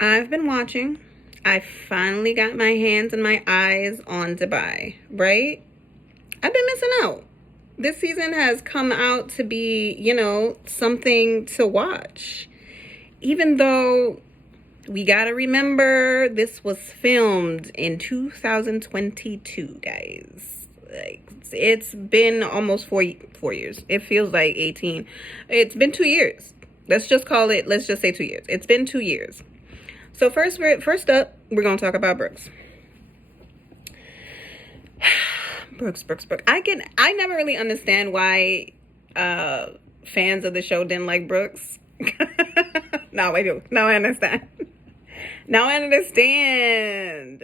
I've been watching. I finally got my hands and my eyes on Dubai, right? I've been missing out. This season has come out to be, something to watch. Even though we gotta remember this was filmed in 2022, guys. Like, it's been almost four years. It feels like 18. It's been 2 years. Let's just say 2 years. It's been 2 years. So first up, we're gonna talk about Brooks. Brooks. I never really understand why fans of the show didn't like Brooks. Now I do. Now I understand. Now I understand.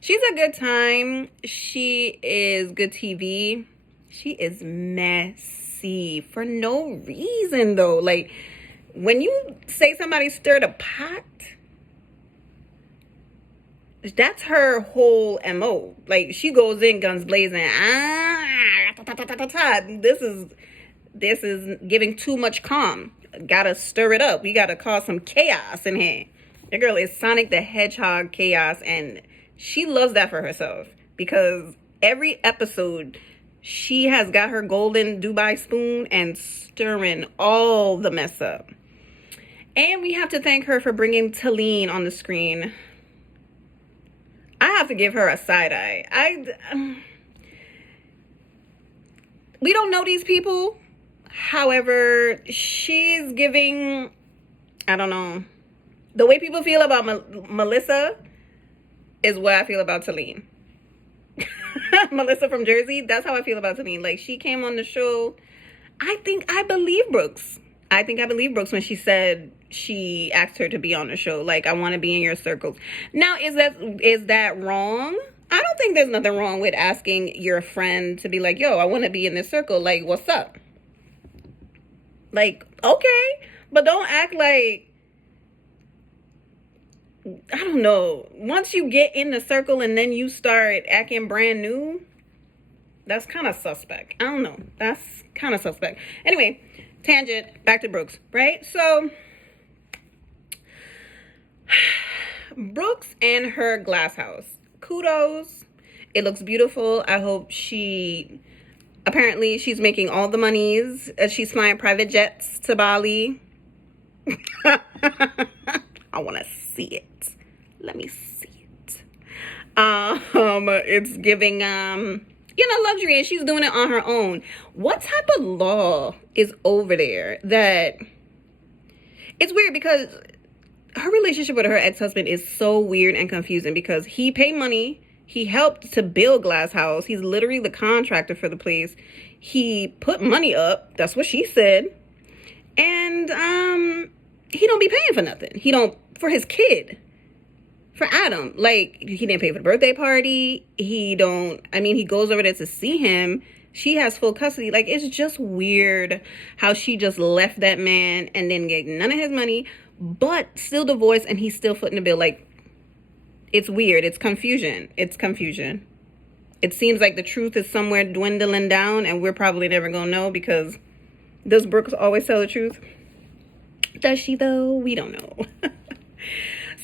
She's a good time. She is good TV. She is messy for no reason though. Like, when you say somebody stirred a pot, that's her whole MO. Like, she goes in guns blazing. This is giving too much calm. Gotta stir it up. We gotta cause some chaos in here. The girl is Sonic the Hedgehog chaos, and she loves that for herself because every episode she has got her golden Dubai spoon and stirring all the mess up. And we have to thank her for bringing Talene on the screen. I have to give her a side eye. We don't know these people. However, she's giving, I don't know. The way people feel about Melissa is what I feel about Talene. Melissa from Jersey, that's how I feel about Talene. Like, she came on the show. I believe Brooks. I believe Brooks when she said she asked her to be on the show. Like, I want to be in your circles. Now, is that wrong? I don't think there's nothing wrong with asking your friend to be like, yo, I want to be in this circle. Like, what's up? Like, okay. But don't act like, I don't know. Once you get in the circle and then you start acting brand new, that's kind of suspect. I don't know. That's kind of suspect. Anyway, tangent, back to Brooks, right? So, Brooks and her glass house. Kudos. It looks beautiful. I hope apparently she's making all the monies. She's flying private jets to Bali. I want to see it. Let me see it. It's giving, luxury, and she's doing it on her own. What type of law is over there that... It's weird because her relationship with her ex-husband is so weird and confusing because he paid money. He helped to build Glass House. He's literally the contractor for the place. He put money up. That's what she said. And he don't be paying for nothing. He don't, for his kid, for Adam. Like, he didn't pay for the birthday party. He goes over there to see him. She has full custody. Like, it's just weird how she just left that man and then get none of his money, but still divorced, and he's still footing the bill. Like, it's weird. It's confusion. It seems like the truth is somewhere dwindling down, and we're probably never gonna know because does Brooks always tell the truth? Does she though? We don't know.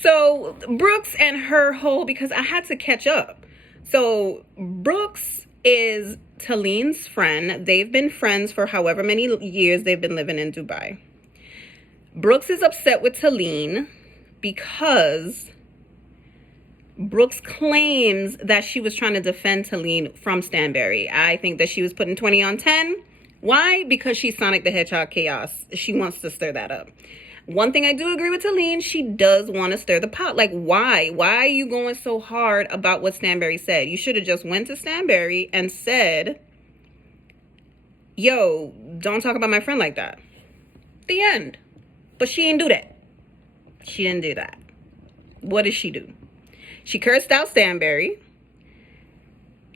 So Brooks and her whole, because I had to catch up. So Brooks is Talene's friend. They've been friends for however many years they've been living in Dubai. Brooks is upset with Talene because Brooks claims that she was trying to defend Talene from Stanberry. I think that she was putting 20 on 10. Why? Because she's Sonic the Hedgehog chaos. She wants to stir that up. One thing I do agree with Talene, she does want to stir the pot. Like, why? Why are you going so hard about what Stanberry said? You should have just went to Stanberry and said, yo, don't talk about my friend like that. The end. But she didn't do that. She didn't do that. What did she do? She cursed out Stanberry.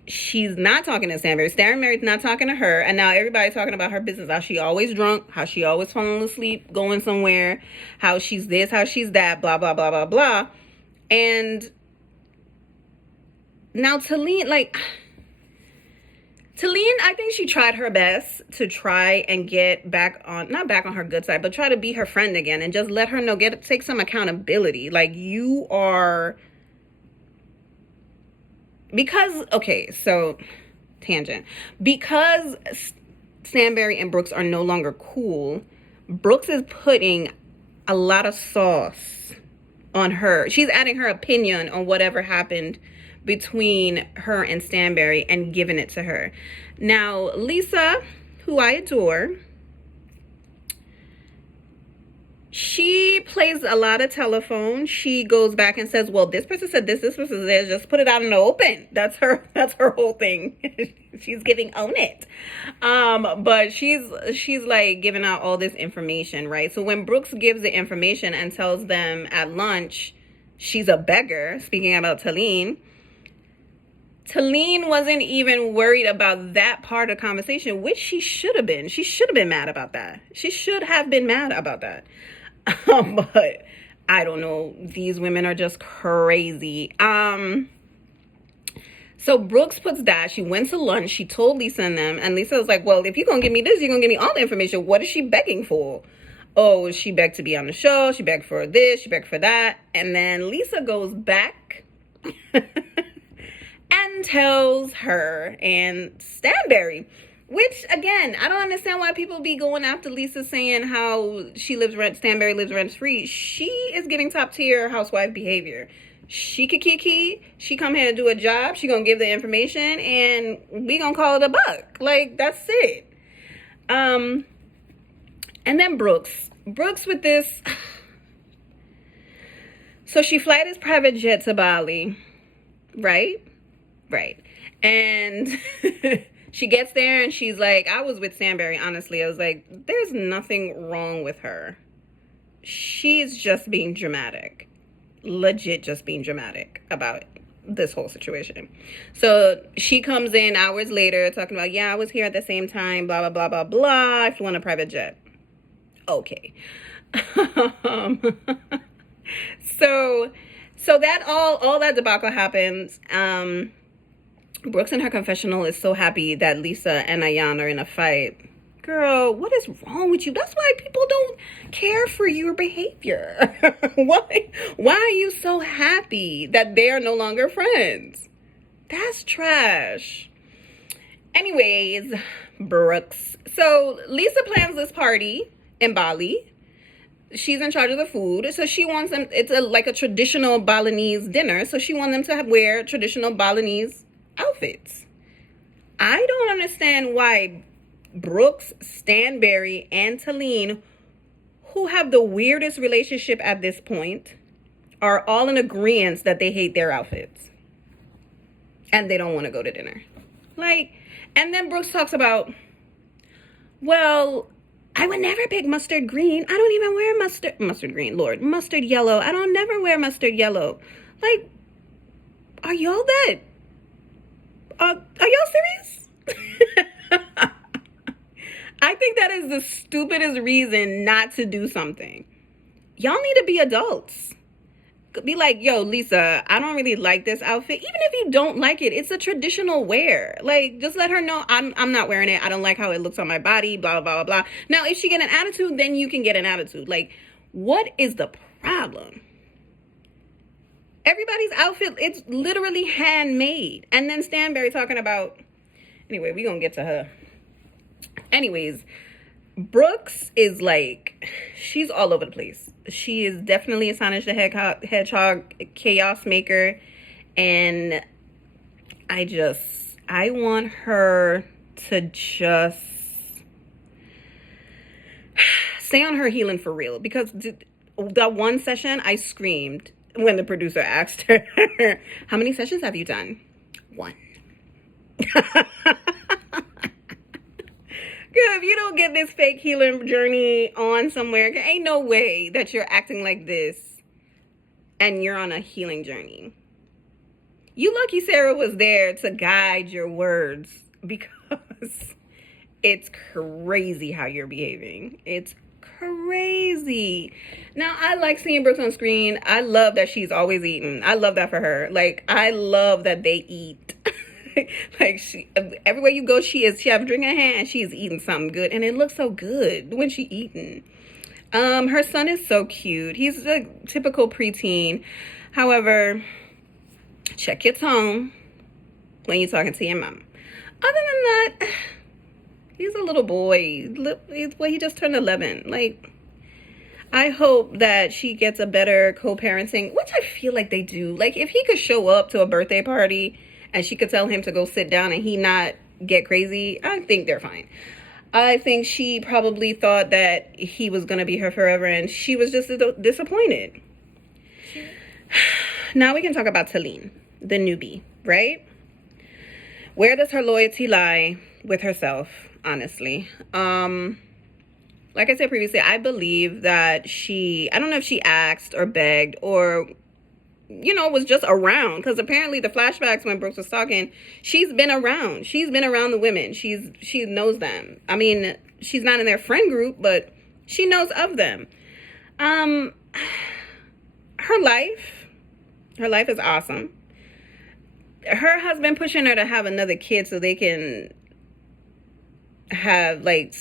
She's not talking to Stanberry. Stanberry's not talking to her. And now everybody's talking about her business. How she always drunk. How she always falling asleep, going somewhere. How she's this, how she's that, blah, blah, blah, blah, blah. And now Talene, like, Talene, I think she tried her best to try and get back on, not back on her good side, but try to be her friend again and just let her know, take some accountability. Like, you are, because, okay, so, tangent. Because Stanberry and Brooks are no longer cool, Brooks is putting a lot of sauce on her. She's adding her opinion on whatever happened between her and Stanberry and giving it to her. Now, Lisa, who I adore, she plays a lot of telephone. She goes back and says, well, this person said this person said this. Just put it out in the open. That's her whole thing. She's giving own it. But she's like giving out all this information, right? So when Brooks gives the information and tells them at lunch she's a beggar, speaking about Talene wasn't even worried about that part of the conversation, which she should have been. She should have been mad about that. She should have been mad about that. But I don't know. These women are just crazy. So Brooks puts that. She went to lunch. She told Lisa and them. And Lisa was like, well, if you're going to give me this, you're going to give me all the information. What is she begging for? Oh, she begged to be on the show. She begged for this. She begged for that. And then Lisa goes back and tells her and Stanberry, which, again, I don't understand why people be going after Lisa saying how Stanberry lives rent-free. She is giving top-tier housewife behavior. She could kiki. She come here to do a job. She gonna give the information, and we gonna call it a buck. Like, that's it. And then Brooks with this. So she flight his private jet to Bali, right? And she gets there and she's like, I was with Stanberry, honestly. I was like, there's nothing wrong with her. She's just being dramatic. Legit just being dramatic about this whole situation. So she comes in hours later talking about, yeah, I was here at the same time, blah, blah, blah, blah, blah. I flew on a private jet. Okay. So that all that debacle happens. Brooks in her confessional is so happy that Lisa and Ayan are in a fight. Girl, what is wrong with you? That's why people don't care for your behavior. Why are you so happy that they are no longer friends? That's trash. Anyways, Brooks. So Lisa plans this party in Bali. She's in charge of the food. So she wants them, it's like a traditional Balinese dinner. So she wants them to wear traditional Balinese outfits. I don't understand why Brooks, Stanberry, and Talene, who have the weirdest relationship at this point, are all in agreement that they hate their outfits. And they don't want to go to dinner. Like, and then Brooks talks about, well, I would never pick mustard green. I don't even wear mustard green, Lord. Mustard yellow. I don't never wear mustard yellow. Like, are y'all that? Are y'all serious? I think that is the stupidest reason not to do something. Y'all need to be adults. Be like, yo, Lisa, I don't really like this outfit. Even if you don't like it, it's a traditional wear. Like, just let her know I'm not wearing it. I don't like how it looks on my body, blah, blah, blah, blah. Now, if she get an attitude, then you can get an attitude. Like, what is the problem? Everybody's outfit, it's literally handmade. And then Stanberry talking about, anyway, we're going to get to her. Anyways, Brooks is like, she's all over the place. She is definitely a Sonic the Hedgehog chaos maker. And I want her to just stay on her healing for real. Because that one session, I screamed when the producer asked her, how many sessions have you done? One. Girl, if you don't get this fake healing journey on somewhere, ain't no way that you're acting like this and you're on a healing journey. You lucky Sarah was there to guide your words, because it's crazy how you're behaving. It's crazy. Now, I like seeing Brooks on screen. I love that she's always eating. I love that for her. Like, I love that they eat. Like she, everywhere you go, she have a drink in her hand and she's eating something good, and it looks so good when she eating. Her son is so cute. He's a typical preteen. However, check your tone when you're talking to your mom. Other than that, he's a little boy. He just turned 11. Like, I hope that she gets a better co-parenting, which I feel like they do. Like, if he could show up to a birthday party and she could tell him to go sit down and he not get crazy, I think they're fine. I think she probably thought that he was going to be her forever, and she was just disappointed. Now we can talk about Talene, the newbie, right? Where does her loyalty lie with herself, honestly? Like I said previously, I believe that I don't know if she asked or begged or, was just around. Because apparently the flashbacks when Brooks was talking, she's been around. She's been around the women. She knows them. I mean, she's not in their friend group, but she knows of them. Her life is awesome. Her husband pushing her to have another kid so they can have, like,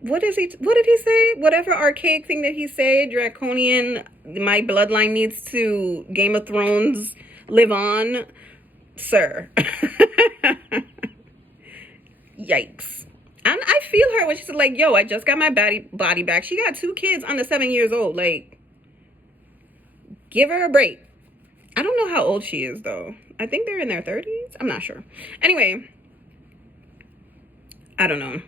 what did he say? Whatever archaic thing that he said, draconian, my bloodline needs to Game of Thrones live on. Sir. Yikes. And I feel her when she's like, yo, I just got my body back. She got 2 kids under 7 years old. Like, give her a break. I don't know how old she is, though. I think they're in their 30s. I'm not sure. Anyway, I don't know.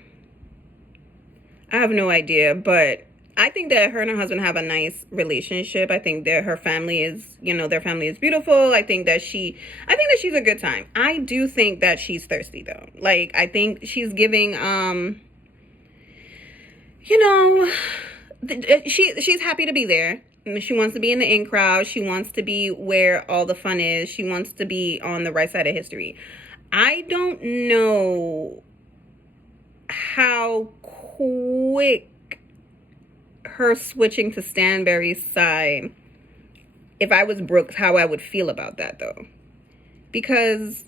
I have no idea, but I think that her and her husband have a nice relationship. I think that her family is, their family is beautiful. I think that she's a good time. I do think that she's thirsty, though. Like, I think she's giving, she's happy to be there. She wants to be in the in crowd. She wants to be where all the fun is. She wants to be on the right side of history. I don't know how quick her switching to Stanberry's side, if I was Brooks, how I would feel about that, though. Because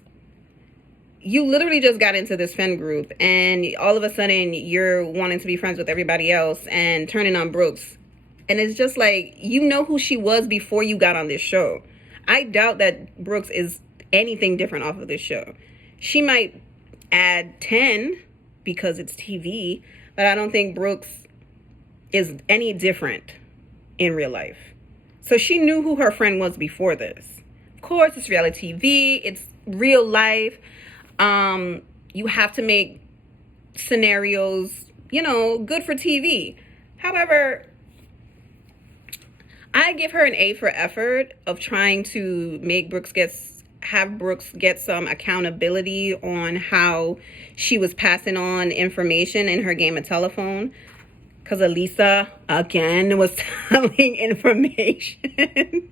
you literally just got into this friend group and all of a sudden you're wanting to be friends with everybody else and turning on Brooks. And it's just like, who she was before you got on this show. I doubt that Brooks is anything different off of this show. She might add 10 because it's TV, but I don't think Brooks is any different in real life. So she knew who her friend was before this. Of course, it's reality TV. It's real life. You have to make scenarios, good for TV. However, I give her an A for effort of trying to make have Brooks get some accountability on how she was passing on information in her game of telephone. Because Elisa, again, was telling information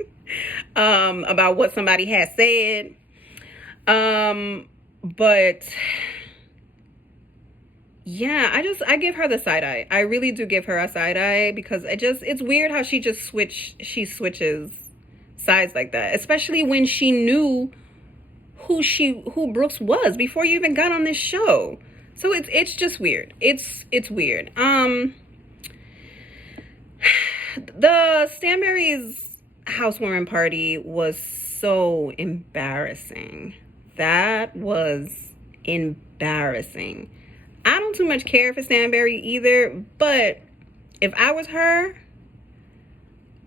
about what somebody had said. But yeah, I give her the side eye. I really do give her a side eye because it's weird how she switches sides like that, especially when she knew who Brooks was before you even got on this show. So it's just weird. It's weird. The Stanberry's housewarming party was so embarrassing. That was embarrassing. I don't too much care for Stanberry either, but if I was her,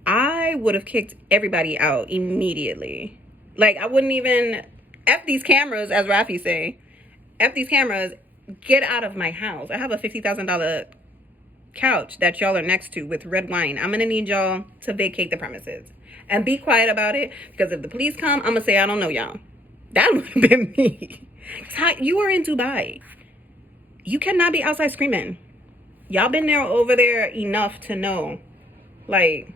I would have kicked everybody out immediately. Like, I wouldn't even F these cameras, as Rafi say. F these cameras, get out of my house. I have a $50,000 couch that y'all are next to with red wine. I'm gonna need y'all to vacate the premises and be quiet about it, because if the police come, I'm gonna say I don't know y'all. That would have been me. You are in Dubai. You cannot be outside screaming. Y'all been over there enough to know, like,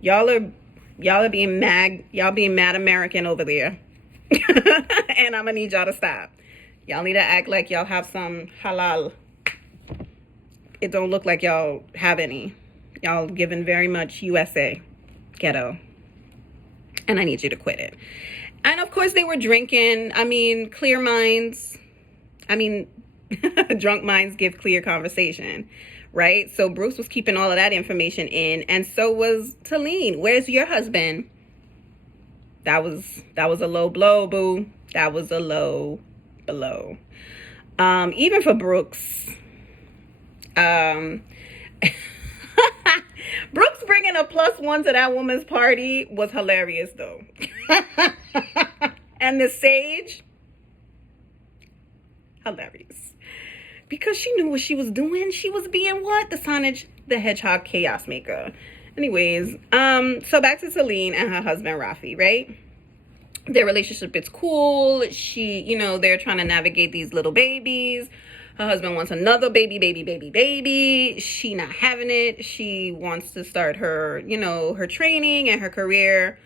y'all are being mad. Y'all being mad American over there. And I'm gonna need y'all to stop. Y'all need to act like y'all have some halal. It don't look like y'all have any. Y'all giving very much USA ghetto. and I need you to quit it. And of course they were drinking. I mean, clear minds, I mean, drunk minds give clear conversation, right? So Bruce was keeping all of that information in, and so was Talene. Where's your husband? That was a low blow, boo. That was a low blow. Even for Brooks. Brooks bringing a +1 to that woman's party was hilarious, though. And the sage, hilarious. Because she knew what she was doing. She was being what? The Sonic the Hedgehog chaos maker. Anyways, so back to Talene and her husband, Rafi, right? Their relationship is cool. She, you know, they're trying to navigate these little babies. Her husband wants another baby. She not having it. She wants to start her, you know, her training and her career.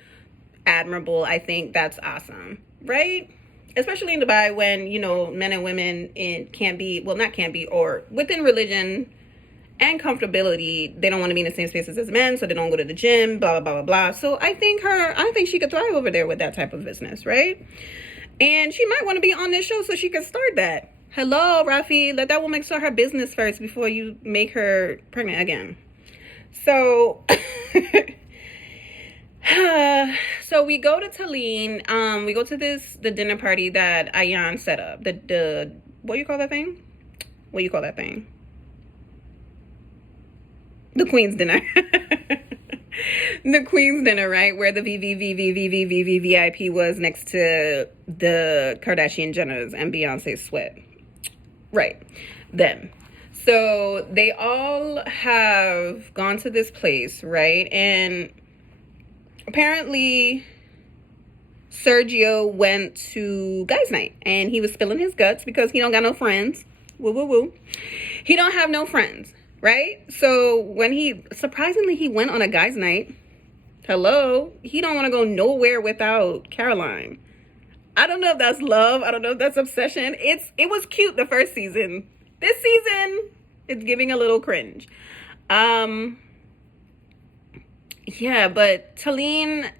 Admirable. I think that's awesome, right? Especially in Dubai when, you know, men and women can't be, well, not can't be, or within religion and comfortability, they don't want to be in the same spaces as men, so they don't go to the gym, blah, blah, blah, blah, blah. So I think she could thrive over there with that type of business, right? And she might want to be on this show so she can start that. Hello, Rafi, let that woman start her business first before you make her pregnant again. So, so we go to Talene. We go to the dinner party that Ayan set up. The what do you call that thing? What do you call that thing? The Queen's dinner. The Queen's dinner, right? Where the VIP was next to the Kardashian Jenners and Beyonce's sweat. Right. Them. So they all have gone to this place, right? And apparently Sergio went to guys' night and he was spilling his guts because he don't got no friends. Woo, woo, woo. He don't have no friends. Right? So when he went on a guy's night. Hello? He don't want to go nowhere without Caroline. I don't know if that's love. I don't know if that's obsession. It was cute the first season. This season, it's giving a little cringe. Yeah, but Talene.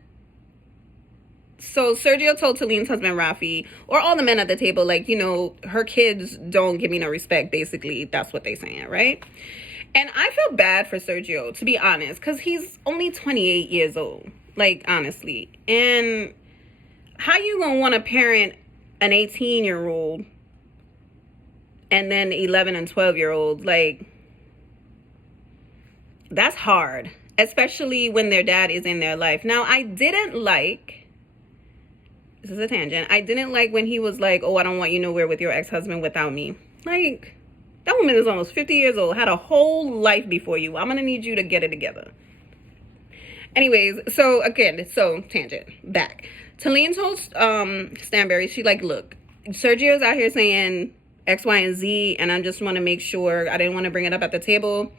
So Sergio told Talene's husband Rafi, or all the men at the table, like, you know, her kids don't give me no respect. Basically, that's what they saying, right? And I feel bad for Sergio, to be honest, because he's only 28 years old. Like, honestly. And how you gonna want to parent an 18-year-old and then 11 and 12-year-olds? Like, that's hard. Especially when their dad is in their life. Now, I didn't like... This is a tangent. I didn't like when he was like, oh, I don't want you nowhere with your ex-husband without me. Like... That woman is almost 50 years old, had a whole life before you. I'm going to need you to get it together. Anyways, so again, tangent, back. Talene told Stanberry, she like, look, Sergio's out here saying X, Y, and Z, and I just want to make sure, I didn't want to bring it up at the table.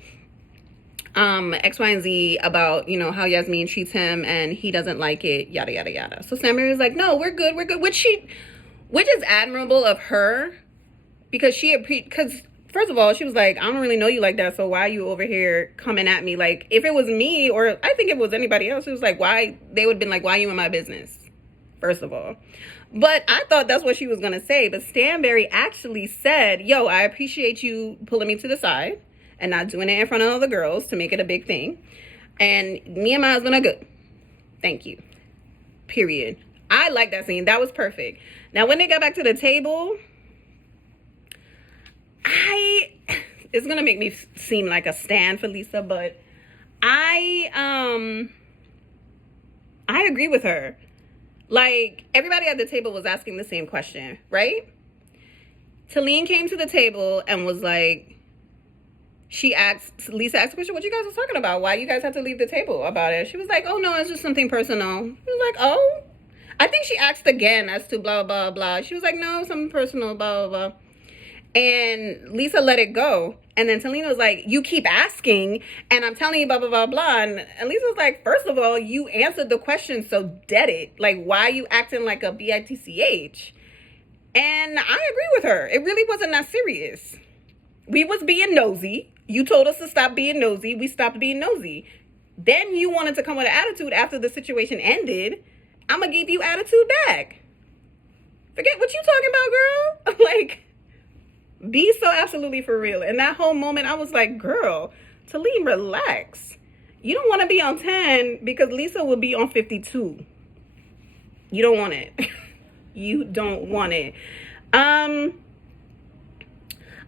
X, Y, and Z about, you know, how Yasmin treats him and he doesn't like it, yada, yada, yada. So Stanberry was like, no, we're good, which is admirable of her because first of all, she was like, I don't really know you like that, so why are you over here coming at me? Like, if it was me, or I think if it was anybody else, it was like, they would have been like, why are you in my business? First of all. But I thought that's what she was going to say. But Stanberry actually said, yo, I appreciate you pulling me to the side and not doing it in front of other girls to make it a big thing. And me and my husband are good. Thank you. Period. I like that scene. That was perfect. Now, when they got back to the table... it's gonna make me seem like a stan for Lisa, but I agree with her. Like, everybody at the table was asking the same question, right? Talene came to the table and was like, Lisa asked the question, what you guys was talking about? Why you guys had to leave the table about it? She was like, oh no, it's just something personal. He was like, oh? I think she asked again as to blah, blah, blah. She was like, no, something personal, blah, blah, blah. And Lisa let it go. And then Talene was like, you keep asking, and I'm telling you blah, blah, blah, blah. And Lisa was like, first of all, you answered the question, so dead it. Like, why are you acting like a bitch? And I agree with her. It really wasn't that serious. We was being nosy. You told us to stop being nosy. We stopped being nosy. Then you wanted to come with an attitude after the situation ended. I'm gonna give you attitude back. Forget what you talking about, girl. Like, be so absolutely for real. In that whole moment, I was like, girl, Talene, relax. You don't want to be on 10 because Lisa will be on 52. You don't want it. You don't want it. I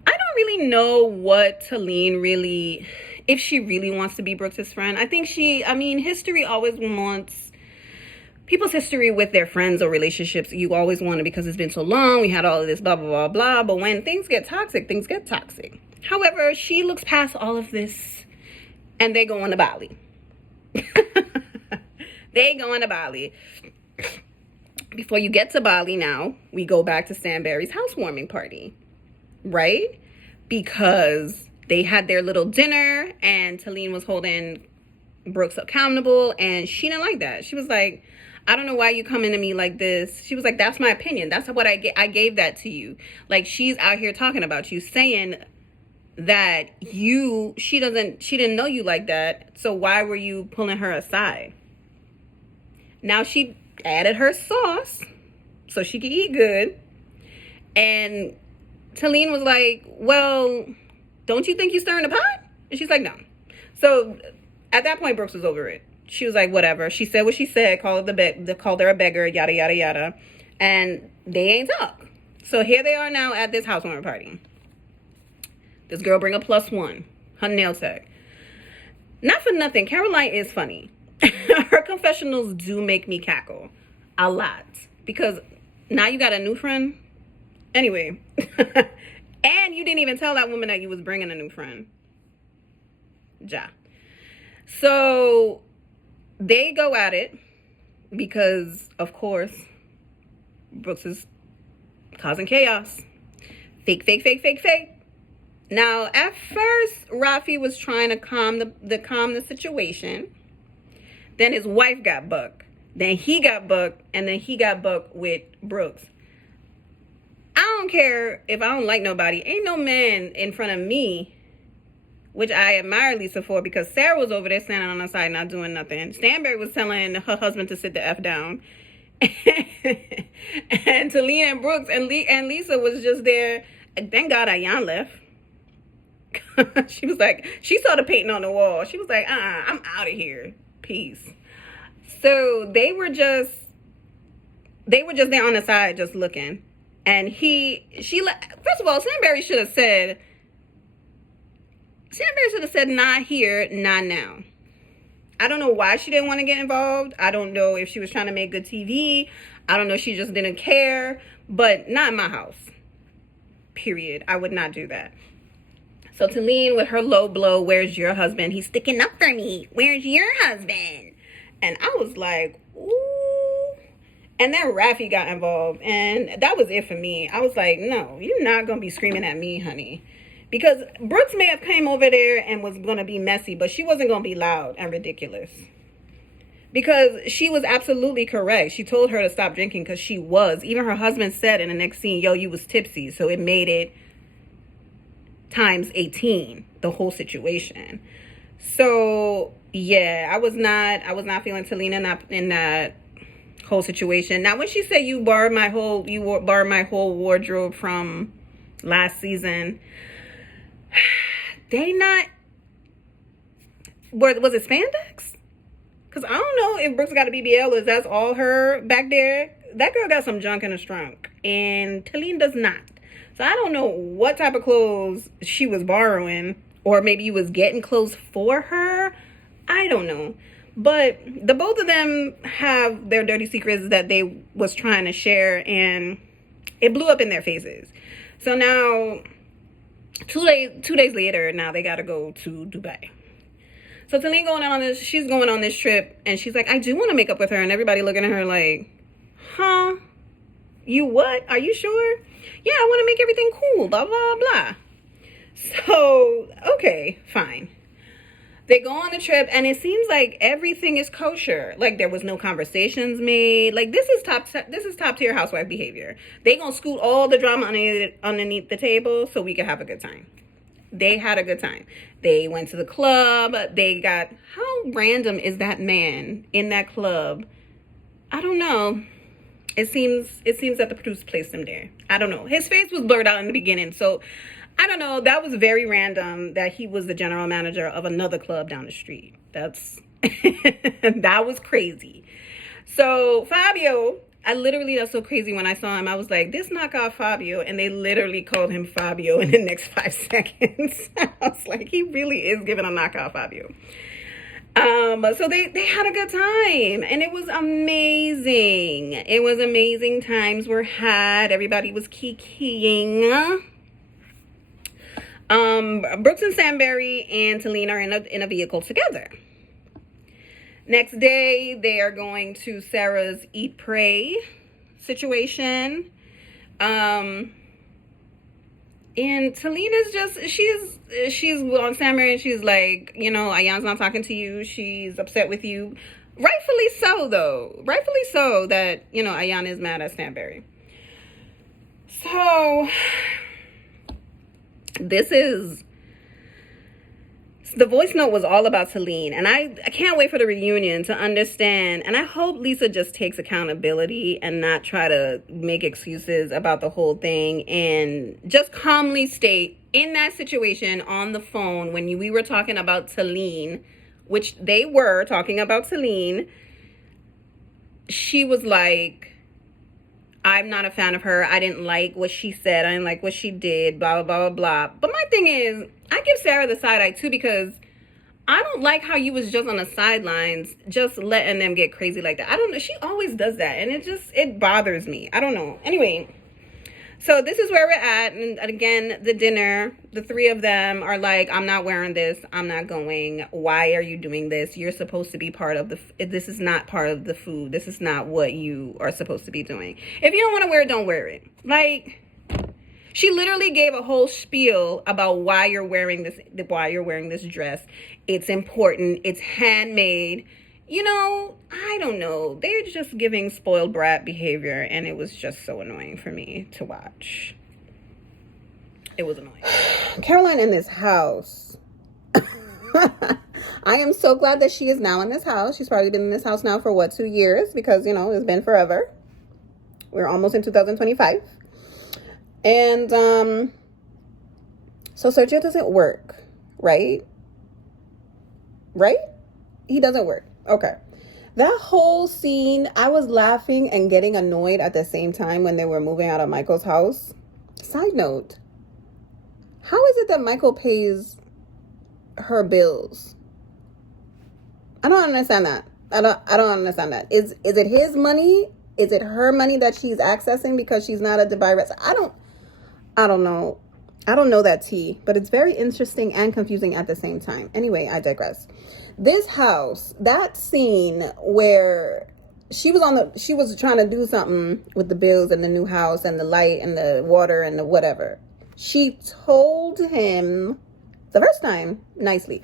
don't really know what Talene really, if she really wants to be Brooks' friend. I think history always wants people's history with their friends or relationships. You always want it because it's been so long. We had all of this blah, blah, blah, blah. But when things get toxic, things get toxic. However, she looks past all of this and they go on to Bali. They go on to Bali. Before you get to Bali now, we go back to Stanberry's housewarming party, right? Because they had their little dinner and Talene was holding Brooks accountable and she didn't like that. She was like, I don't know why you coming to me like this. She was like, that's my opinion. That's what I gave that to you. Like, she's out here talking about you, saying that she didn't know you like that. So why were you pulling her aside? Now she added her sauce so she could eat good. And Talene was like, well, don't you think you're stirring the pot? And she's like, no. So at that point, Brooks was over it. She was like, whatever. She said what she said, called her a beggar, yada, yada, yada. And they ain't talk. So here they are now at this housewarming party. This girl bring a +1, her nail tech. Not for nothing, Caroline is funny. Her confessionals do make me cackle a lot. Because now you got a new friend. Anyway. And you didn't even tell that woman that you was bringing a new friend. Ja. So they go at it because, of course, Brooks is causing chaos. Fake, fake, fake, fake, fake. Now, at first, Rafi was trying to calm the situation. Then his wife got bucked. Then he got bucked. And then he got bucked with Brooks. I don't care if I don't like nobody. Ain't no man in front of me, which I admire Lisa for, because Sarah was over there standing on the side not doing nothing. Stanberry was telling her husband to sit the F down. And Talene and Brooks and Lisa was just there. Thank God Ayan left. She was like, she saw the painting on the wall. She was like, I'm out of here. Peace. So they were just there on the side just looking. And first of all, Stanberry should have said, not here, not now. I don't know why she didn't want to get involved. I don't know if she was trying to make good TV. I don't know, she just didn't care. But not in my house. Period. I would not do that. So Talene with her low blow, where's your husband? He's sticking up for me. Where's your husband? And I was like, ooh. And then Rafi got involved. And that was it for me. I was like, no, you're not going to be screaming at me, honey. Because Brooks may have came over there and was going to be messy, but she wasn't going to be loud and ridiculous. Because she was absolutely correct. She told her to stop drinking because she was. Even her husband said in the next scene, yo, you was tipsy. So it made it times 18, the whole situation. So yeah, I was not feeling Talene in that whole situation. Now when she said you borrowed my whole wardrobe from last season, was it spandex? Because I don't know if Brooks got a BBL or if that's all her back there. That girl got some junk in her trunk and Talene does not. So I don't know what type of clothes she was borrowing, or maybe you was getting clothes for her. I don't know. But the both of them have their dirty secrets that they was trying to share, and it blew up in their faces. So now, two days later, now they got to go to Dubai. So Talene she's going on this trip, and she's like, I do want to make up with her, and everybody looking at her like, huh? You what? Are you sure? Yeah, I want to make everything cool, blah, blah, blah. So, okay, fine. They go on the trip, and it seems like everything is kosher. Like, there was no conversations made. Like, this is top tier housewife behavior. They gonna scoot all the drama underneath the table so we can have a good time. They had a good time. They went to the club. How random is that man in that club I don't know. It seems that the producer placed him there. I don't know. His face was blurred out in the beginning, so I don't know. That was very random that he was the general manager of another club down the street. That's that was crazy. So Fabio, that's so crazy. When I saw him, I was like, this knockoff Fabio, and they literally called him Fabio in the next 5 seconds. I was like, he really is giving a knockoff Fabio. So they had a good time, and it was amazing. It was amazing. Times were had. Everybody was kikiing. Brooks and Sandberry and Talene are in a vehicle together. Next day, they are going to Sarah's Eat Pray situation. And Talene is just, she's on Sandberry, and she's like, you know, Ayan's not talking to you. She's upset with you. Rightfully so, though. Rightfully so that, you know, Ayan is mad at Sandberry. So the voice note was all about Talene, and I can't wait for the reunion to understand, and I hope Lisa just takes accountability and not try to make excuses about the whole thing, and just calmly state in that situation on the phone when we were talking about Talene, which they were talking about Talene, she was like, I'm not a fan of her. I didn't like what she said. I didn't like what she did, blah, blah, blah, blah. But my thing is, I give Sarah the side eye too, because I don't like how you was just on the sidelines, just letting them get crazy like that. I don't know. She always does that, and it bothers me. I don't know. Anyway, so this is where we're at. And again, the dinner, the three of them are like, I'm not wearing this. I'm not going. Why are you doing this? You're supposed to be part of this is not part of the food. This is not what you are supposed to be doing. If you don't want to wear it, don't wear it. Like, she literally gave a whole spiel about why you're wearing this dress. It's important. It's handmade. You know, I don't know. They're just giving spoiled brat behavior, and it was just so annoying for me to watch. It was annoying. Caroline in this house. I am so glad that she is now in this house. She's probably been in this house now for 2 years, because, you know, it's been forever. We're almost in 2025. And so Sergio doesn't work, right? Right? He doesn't work. Okay. That whole scene, I was laughing and getting annoyed at the same time when they were moving out of Michael's house. Side note, how is it that Michael pays her bills? I don't understand that. I don't understand that. Is it his money? Is it her money that she's accessing because she's not a Dubai resident? I don't know. I don't know that tea, but it's very interesting and confusing at the same time. Anyway, I digress. This house, that scene where she was trying to do something with the bills and the new house and the light and the water and the whatever. She told him the first time nicely,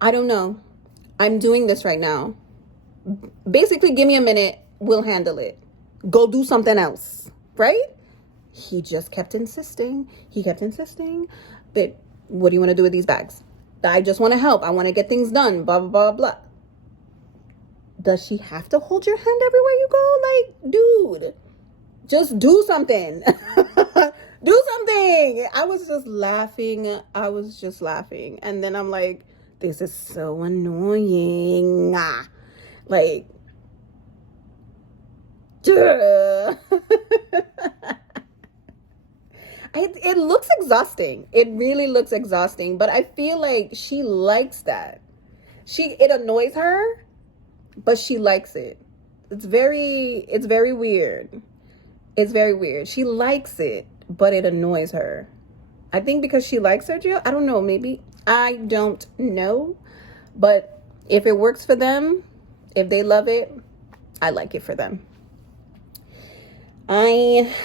I don't know. I'm doing this right now. Basically, give me a minute. We'll handle it. Go do something else. Right? He just kept insisting. But what do you want to do with these bags? I just want to help. I want to get things done. Blah, blah, blah, blah. Does she have to hold your hand everywhere you go? Like, dude, just do something. Do something. I was just laughing. And then I'm like, this is so annoying. Like, It looks exhausting. It really looks exhausting. But I feel like she likes that. It annoys her, but she likes it. It's very weird. It's very weird. She likes it, but it annoys her. I think because she likes Sergio. I don't know. Maybe. I don't know. But if it works for them, if they love it, I like it for them.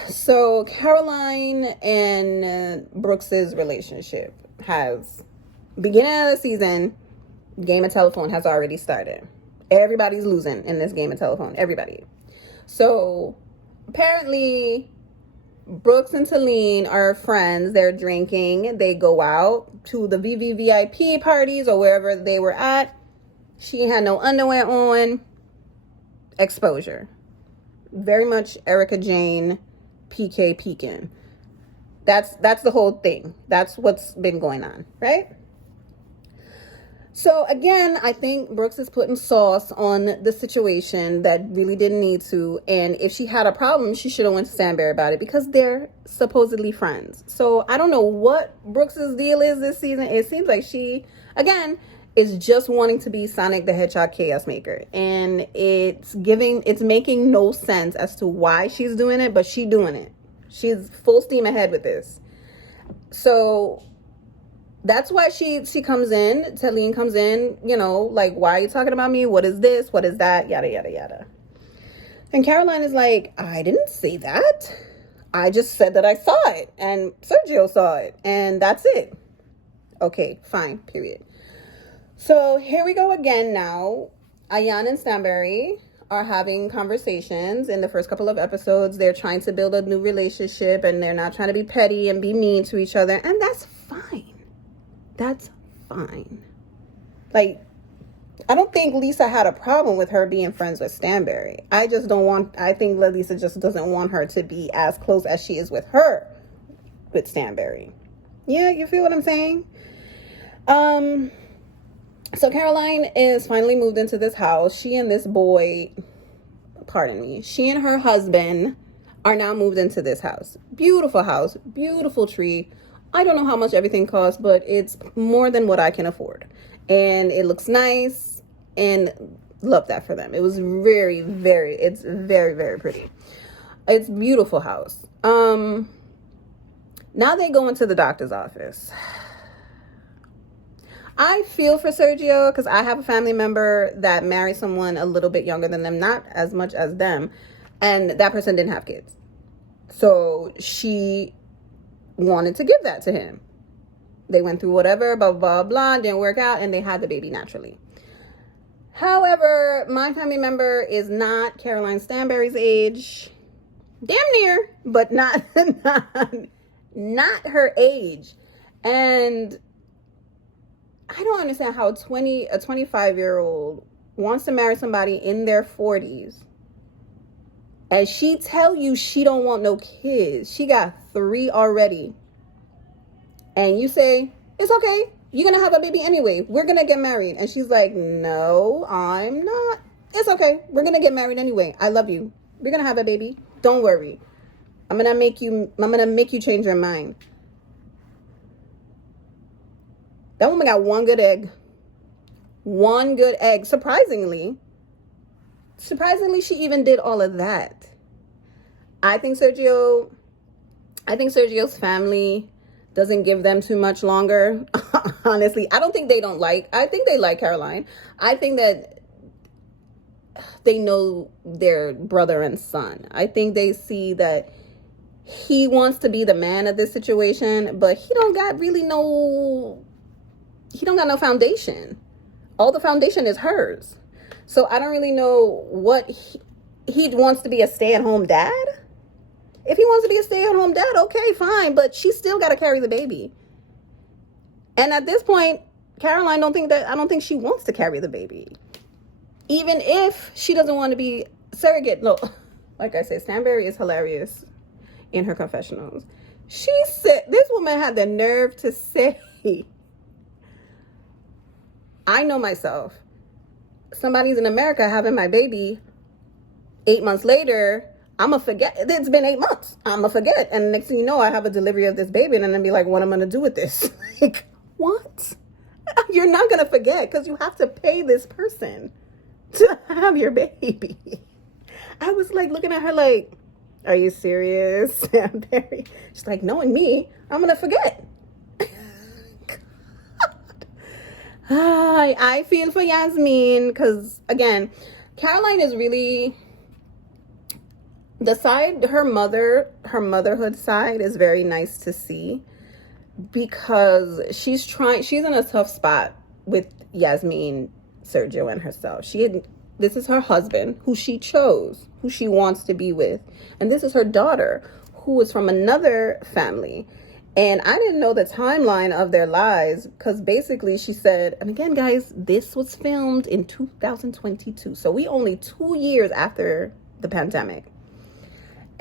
So Caroline and Brooks's relationship has, beginning of the season, game of telephone has already started. Everybody's losing in this game of telephone. Everybody. So apparently Brooks and Talene are friends. They're drinking. They go out to the VVVIP parties or wherever they were at. She had no underwear on. Exposure. Very much Erica Jane, PK peeking. That's the whole thing. That's what's been going on, right? So again, I think Brooks is putting sauce on the situation that really didn't need to. And if she had a problem, she should have went to Stanberry about it, because they're supposedly friends. So I don't know what Brooks's deal is this season. It seems like she, again, is just wanting to be Sonic the Hedgehog chaos maker. And it's making no sense as to why she's doing it, but she's doing it. She's full steam ahead with this. So that's why she comes in, Talene comes in, you know, like, why are you talking about me? What is this? What is that? Yada, yada, yada. And Caroline is like, I didn't say that. I just said that I saw it. And Sergio saw it. And that's it. Okay, fine, period. So here we go again now. Ayan and Stanberry are having conversations. In the first couple of episodes, they're trying to build a new relationship, and they're not trying to be petty and be mean to each other. And that's fine. That's fine. Like, I don't think Lisa had a problem with her being friends with Stanberry. I think Lisa just doesn't want her to be as close as she is with Stanberry. Yeah, you feel what I'm saying? So Caroline is finally moved into this house. She and this boy, she and her husband are now moved into this house. Beautiful house, beautiful tree. I don't know how much everything costs, but it's more than what I can afford. And it looks nice, and love that for them. It was it's very, very pretty. It's a beautiful house. Now they go into the doctor's office. I feel for Sergio, because I have a family member that married someone a little bit younger than them, not as much as them, and that person didn't have kids. So she wanted to give that to him. They went through whatever, blah, blah, blah, didn't work out, and they had the baby naturally. However, my family member is not Caroline Stanberry's age. Damn near, but not her age. And I don't understand how a 25-year-old wants to marry somebody in their 40s. And she tell you she don't want no kids. She got 3 already. And you say, it's okay. You're going to have a baby anyway. We're going to get married. And she's like, no, I'm not. It's okay. We're going to get married anyway. I love you. We're going to have a baby. Don't worry. I'm going to make you change your mind. That woman got one good egg. One good egg. Surprisingly, she even did all of that. I think Sergio's family doesn't give them too much longer. Honestly, I think they like Caroline. I think that they know their brother and son. I think they see that he wants to be the man of this situation, but he don't got no foundation. All the foundation is hers. So I don't really know what he wants to be, a stay-at-home dad. If he wants to be a stay-at-home dad, okay, fine. But she still got to carry the baby. And at this point, Caroline, I don't think she wants to carry the baby. Even if she doesn't want to be surrogate. No, like I said, Stanberry is hilarious in her confessionals. She said, this woman had the nerve to say, I know myself. Somebody's in America having my baby. 8 months later, I'm going to forget. It's been 8 months. I'm going to forget. And next thing you know, I have a delivery of this baby. And then I'll be like, what am I going to do with this? Like, what? You're not going to forget, because you have to pay this person to have your baby. I was like looking at her like, are you serious, Stanberry? She's like, knowing me, I'm going to forget. I feel for Yasmin, because again, Caroline is really her motherhood side is very nice to see, because she's in a tough spot with Yasmin, Sergio, and herself. This is her husband, who she chose, who she wants to be with, and this is her daughter, who is from another family. And I didn't know the timeline of their lives, because basically she said, and again, guys, this was filmed in 2022. So we only 2 years after the pandemic.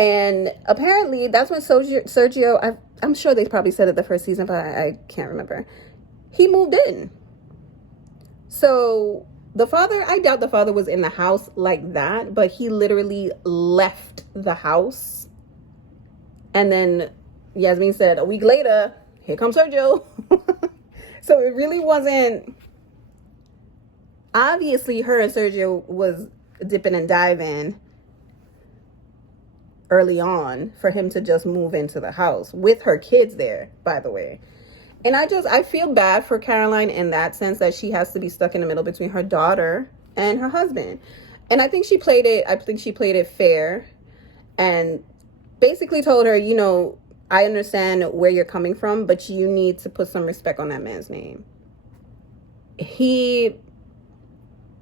And apparently that's when Sergio, I'm sure they probably said it the first season, but I can't remember. He moved in. So the father, I doubt the father was in the house like that, but he literally left the house. And then Yasmin said, a week later, here comes Sergio. So it really wasn't, obviously her and Sergio was dipping and diving early on for him to just move into the house with her kids there, by the way. And I feel bad for Caroline in that sense, that she has to be stuck in the middle between her daughter and her husband. And I think she played it fair and basically told her, you know, I understand where you're coming from, but you need to put some respect on that man's name. He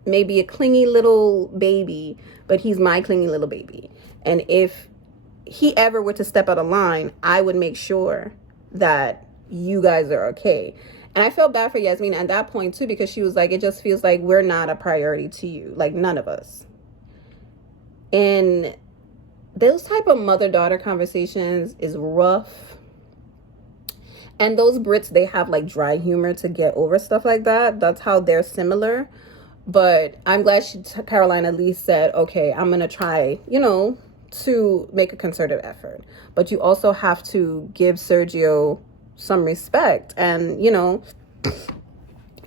may be a clingy little baby, but he's my clingy little baby. And if he ever were to step out of line, I would make sure that you guys are okay. And I felt bad for Yasmin at that point too, because she was like, it just feels like we're not a priority to you, like none of us. And those type of mother-daughter conversations is rough. And those Brits, they have like dry humor to get over stuff like that. That's how they're similar. But I'm glad Caroline at least said, okay, I'm gonna try, you know, to make a concerted effort. But you also have to give Sergio some respect and, you know,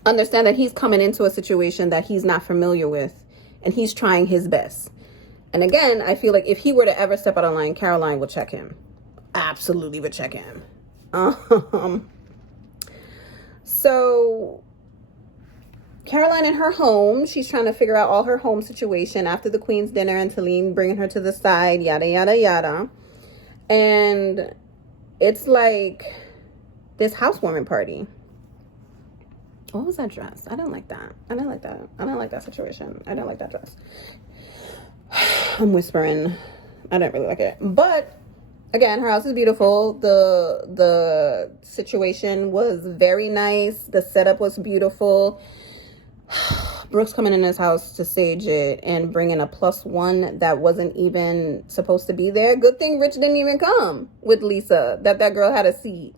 understand that he's coming into a situation that he's not familiar with and he's trying his best. And again, I feel like if he were to ever step out of line, Caroline would check him. Absolutely would check him. So Caroline in her home, she's trying to figure out all her home situation after the Queen's dinner and Talene bringing her to the side, yada, yada, yada. And it's like this housewarming party. What was that dress? I didn't like that. I didn't like that situation. I didn't like that dress. I'm whispering. I didn't really like it. But again, her house is beautiful. The situation was very nice. The setup was beautiful. Brooks coming in his house to stage it and bringing a +1 that wasn't even supposed to be there. Good thing Rich didn't even come with Lisa, that girl had a seat.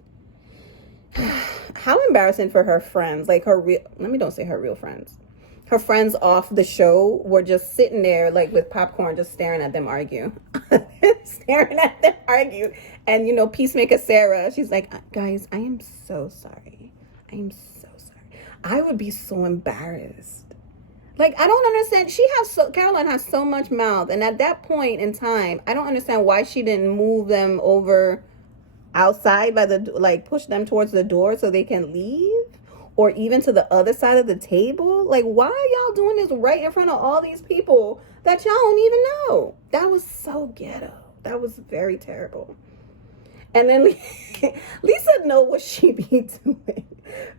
How embarrassing for her friends. Like her real friends. Her friends off the show were just sitting there like with popcorn, just staring at them argue. And, you know, Peacemaker Sarah, she's like, guys, I am so sorry. I would be so embarrassed. Like, I don't understand. Caroline has so much mouth. And at that point in time, I don't understand why she didn't move them over outside push them towards the door so they can leave. Or even to the other side of the table. Like, why are y'all doing this right in front of all these people that y'all don't even know? That was so ghetto. That was very terrible. And then Lisa know what she be doing.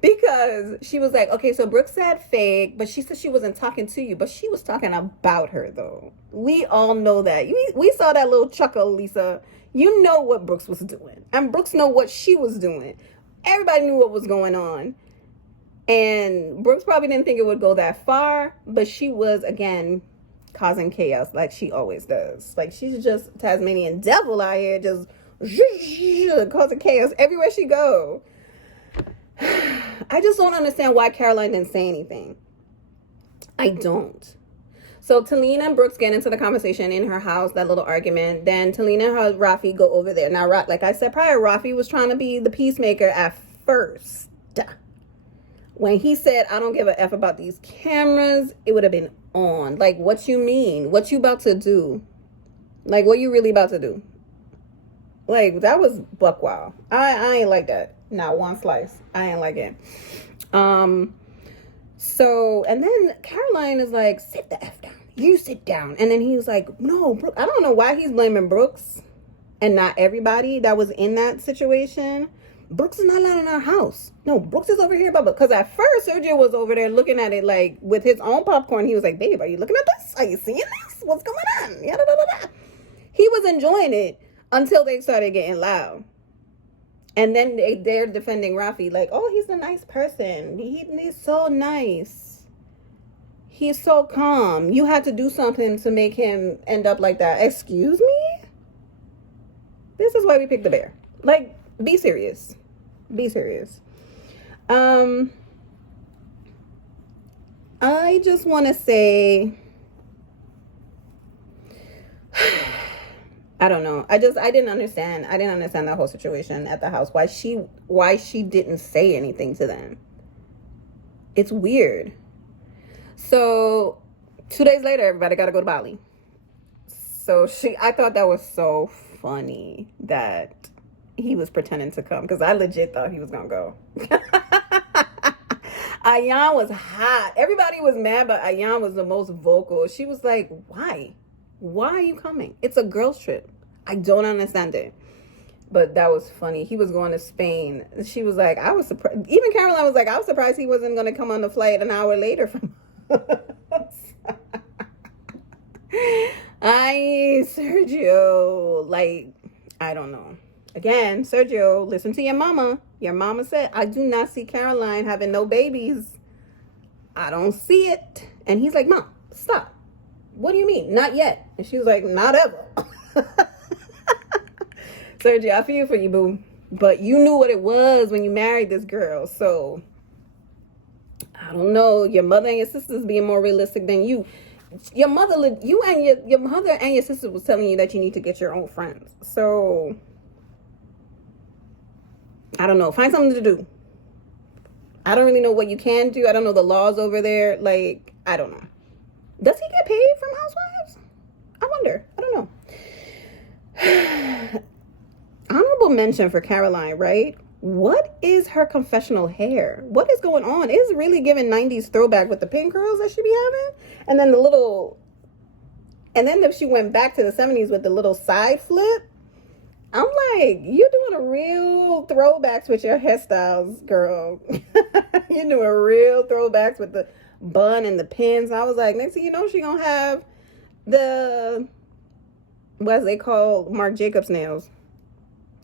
Because she was like, okay, so Brooke said fake, but she said she wasn't talking to you. But she was talking about her, though. We all know that. We saw that little chuckle, Lisa. You know what Brooks was doing. And Brooks know what she was doing. Everybody knew what was going on. And Brooks probably didn't think it would go that far, but she was, again, causing chaos like she always does. Like, she's just Tasmanian devil out here, just causing chaos everywhere she go. I just don't understand why Caroline didn't say anything. I don't. So Talene and Brooks get into the conversation in her house, that little argument. Then Talene and Rafi go over there. Now, like I said prior, Rafi was trying to be the peacemaker at first. When he said, I don't give a F about these cameras, it would have been on. Like, what you mean? What you about to do? Like, what you really about to do? Like, that was buck wild. I ain't like that. Not one slice. I ain't like it. So, and then Caroline is like, sit the F down. You sit down. And then he was like, no, Brooke. I don't know why he's blaming Brooks and not everybody that was in that situation. Brooks is not allowed in our house. No, Brooks is over here. Because at first, Sergio was over there looking at it like with his own popcorn. He was like, babe, are you looking at this? Are you seeing this? What's going on? Yada, da, da, da. He was enjoying it until they started getting loud. And then they're defending Rafi like, oh, he's a nice person. He's so nice. He's so calm. You had to do something to make him end up like that. Excuse me? This is why we picked the bear. Like, be serious. Be serious. I just want to say, I don't know. I didn't understand. I didn't understand that whole situation at the house. Why she didn't say anything to them. It's weird. So 2 days later, everybody got to go to Bali. So I thought that was so funny that he was pretending to come, because I legit thought he was gonna go. Ayan was hot. Everybody was mad, but Ayan was the most vocal. She was like, why? Why are you coming? It's a girls' trip. I don't understand it. But that was funny. He was going to Spain. She was like, I was surprised. Even Caroline was like, I was surprised he wasn't going to come on the flight an hour later from us. Sergio, like, I don't know. Again, Sergio, listen to your mama. Your mama said, I do not see Caroline having no babies. I don't see it. And he's like, Mom, stop. What do you mean? Not yet. And she was like, not ever. Sergio, I feel for you, boo. But you knew what it was when you married this girl. So, I don't know. Your mother and your sisters being more realistic than you. Your mother, your mother and your sister was telling you that you need to get your own friends. So, I don't know. Find something to do. I don't really know what you can do. I don't know the laws over there. Like, I don't know. Does he get paid from Housewives? I wonder. I don't know. Honorable mention for Caroline, right? What is her confessional hair? What is going on? It's really giving 90s throwback with the pin curls that she be having. And then if she went back to the 70s with the little side flip. I'm like, you're doing a real throwbacks with your hairstyles, girl. You're doing real throwbacks with the bun and the pins. I was like, next thing you know, she gonna have what they call Marc Jacobs nails.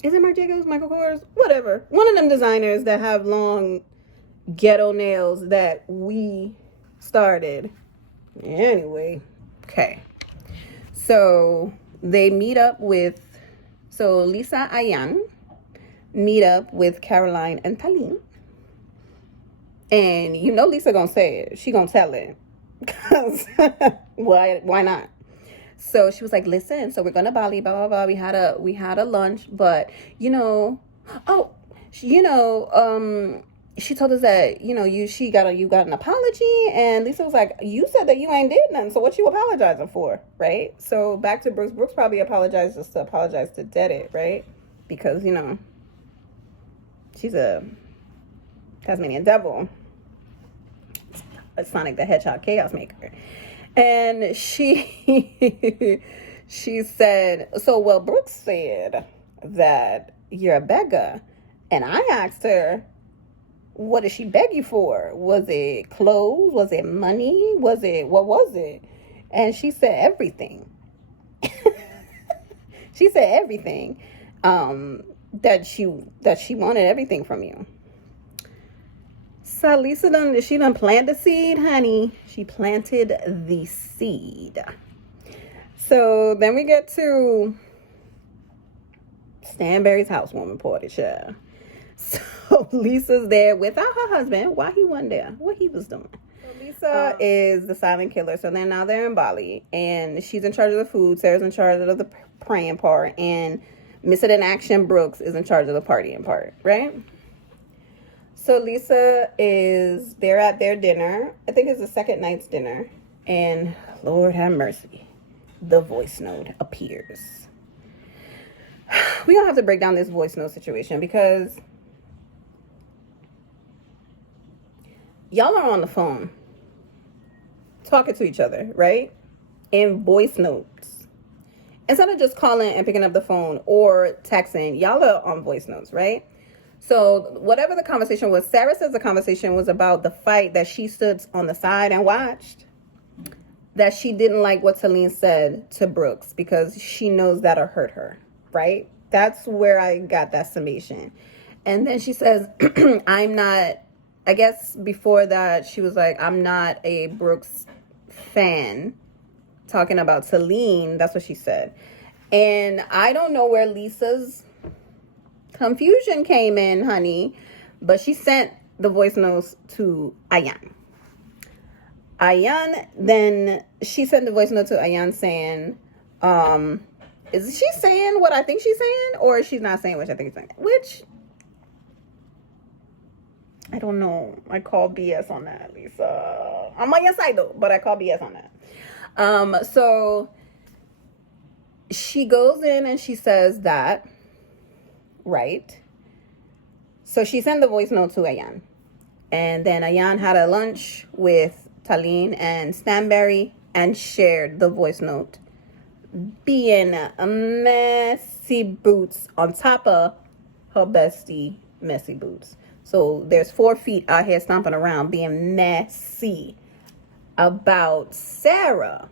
Is it Marc Jacobs, Michael Kors? Whatever. One of them designers that have long ghetto nails that we started. Anyway, okay. So they meet up with, Lisa Ayan meet up with Caroline and Talene. And you know Lisa gonna say it. She gonna tell it. Cause why not? So she was like, listen, so we're going to Bali, blah, blah, blah. We had a lunch, but, she told us that, you got an apology. And Lisa was like, you said that you ain't did nothing. So what you apologizing for, right? So back to Brooks. Brooks probably apologized just to apologize to Dedit, right? Because, she's a Tasmanian devil. It's Sonic the Hedgehog chaos maker. And she said, Brooks said that you're a beggar. And I asked her, what did she beg you for? Was it clothes? Was it money? What was it? And she said everything. She said everything. That she wanted everything from you. So Lisa she done planted the seed, honey. She planted the seed. So then we get to Stanberry's housewarming party, child. So Lisa's there without her husband. Why he wasn't there? What he was doing? So Lisa is the silent killer. So they're in Bali, and she's in charge of the food. Sarah's in charge of the praying part, and Miss It in Action Brooks is in charge of the partying part, right? So Lisa they're at their dinner. I think it's the second night's dinner. And Lord have mercy, the voice note appears. We're going to have to break down this voice note situation because y'all are on the phone talking to each other, right? In voice notes. Instead of just calling and picking up the phone or texting, y'all are on voice notes, right? So whatever the conversation was, Sarah says the conversation was about the fight that she stood on the side and watched. That she didn't like what Talene said to Brooks because she knows that'll hurt her, right? That's where I got that summation. And then she says, I guess before that, she was like, I'm not a Brooks fan. Talking about Talene, that's what she said. And I don't know where Lisa's confusion came in, honey, but she sent the voice notes to Ayan. Then she sent the voice note to Ayan saying, is she saying what I think she's saying, or she's not saying what I think she's saying? Which, I don't know. I call BS on that, Lisa. I'm on your side though, but I call BS on that. So she goes in and she says that, right? So she sent the voice note to Ayan. And then Ayan had a lunch with Talene and Stanberry and shared the voice note, being a messy boots on top of her bestie messy boots. So there's 4 feet out here stomping around being messy about Sarah.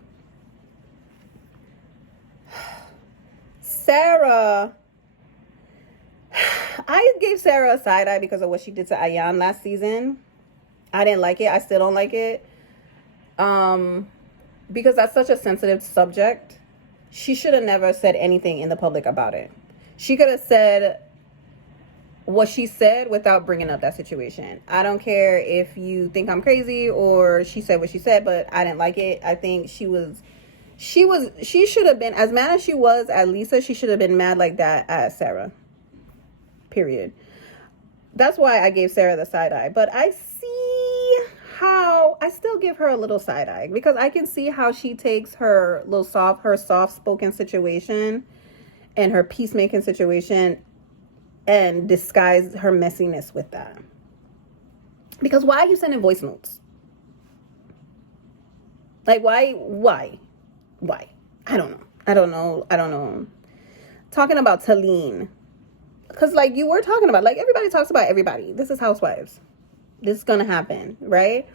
I gave Sarah a side eye because of what she did to Ayan last season. I didn't like it. I still don't like it. Because that's such a sensitive subject. She should have never said anything in the public about it. She could have said what she said without bringing up that situation. I don't care if you think I'm crazy or she said what she said, but I didn't like it. I think she should have been, as mad as she was at Lisa, she should have been mad like that at Sarah. Period. That's why I gave Sarah the side eye. But I see how I still give her a little side eye, because I can see how she takes her soft spoken situation and her peacemaking situation and disguise her messiness with that. Because why are you sending voice notes? Like, why? I don't know. Talking about Talene. Because, like, you were talking about, like, everybody talks about everybody. This is Housewives. This is going to happen, right?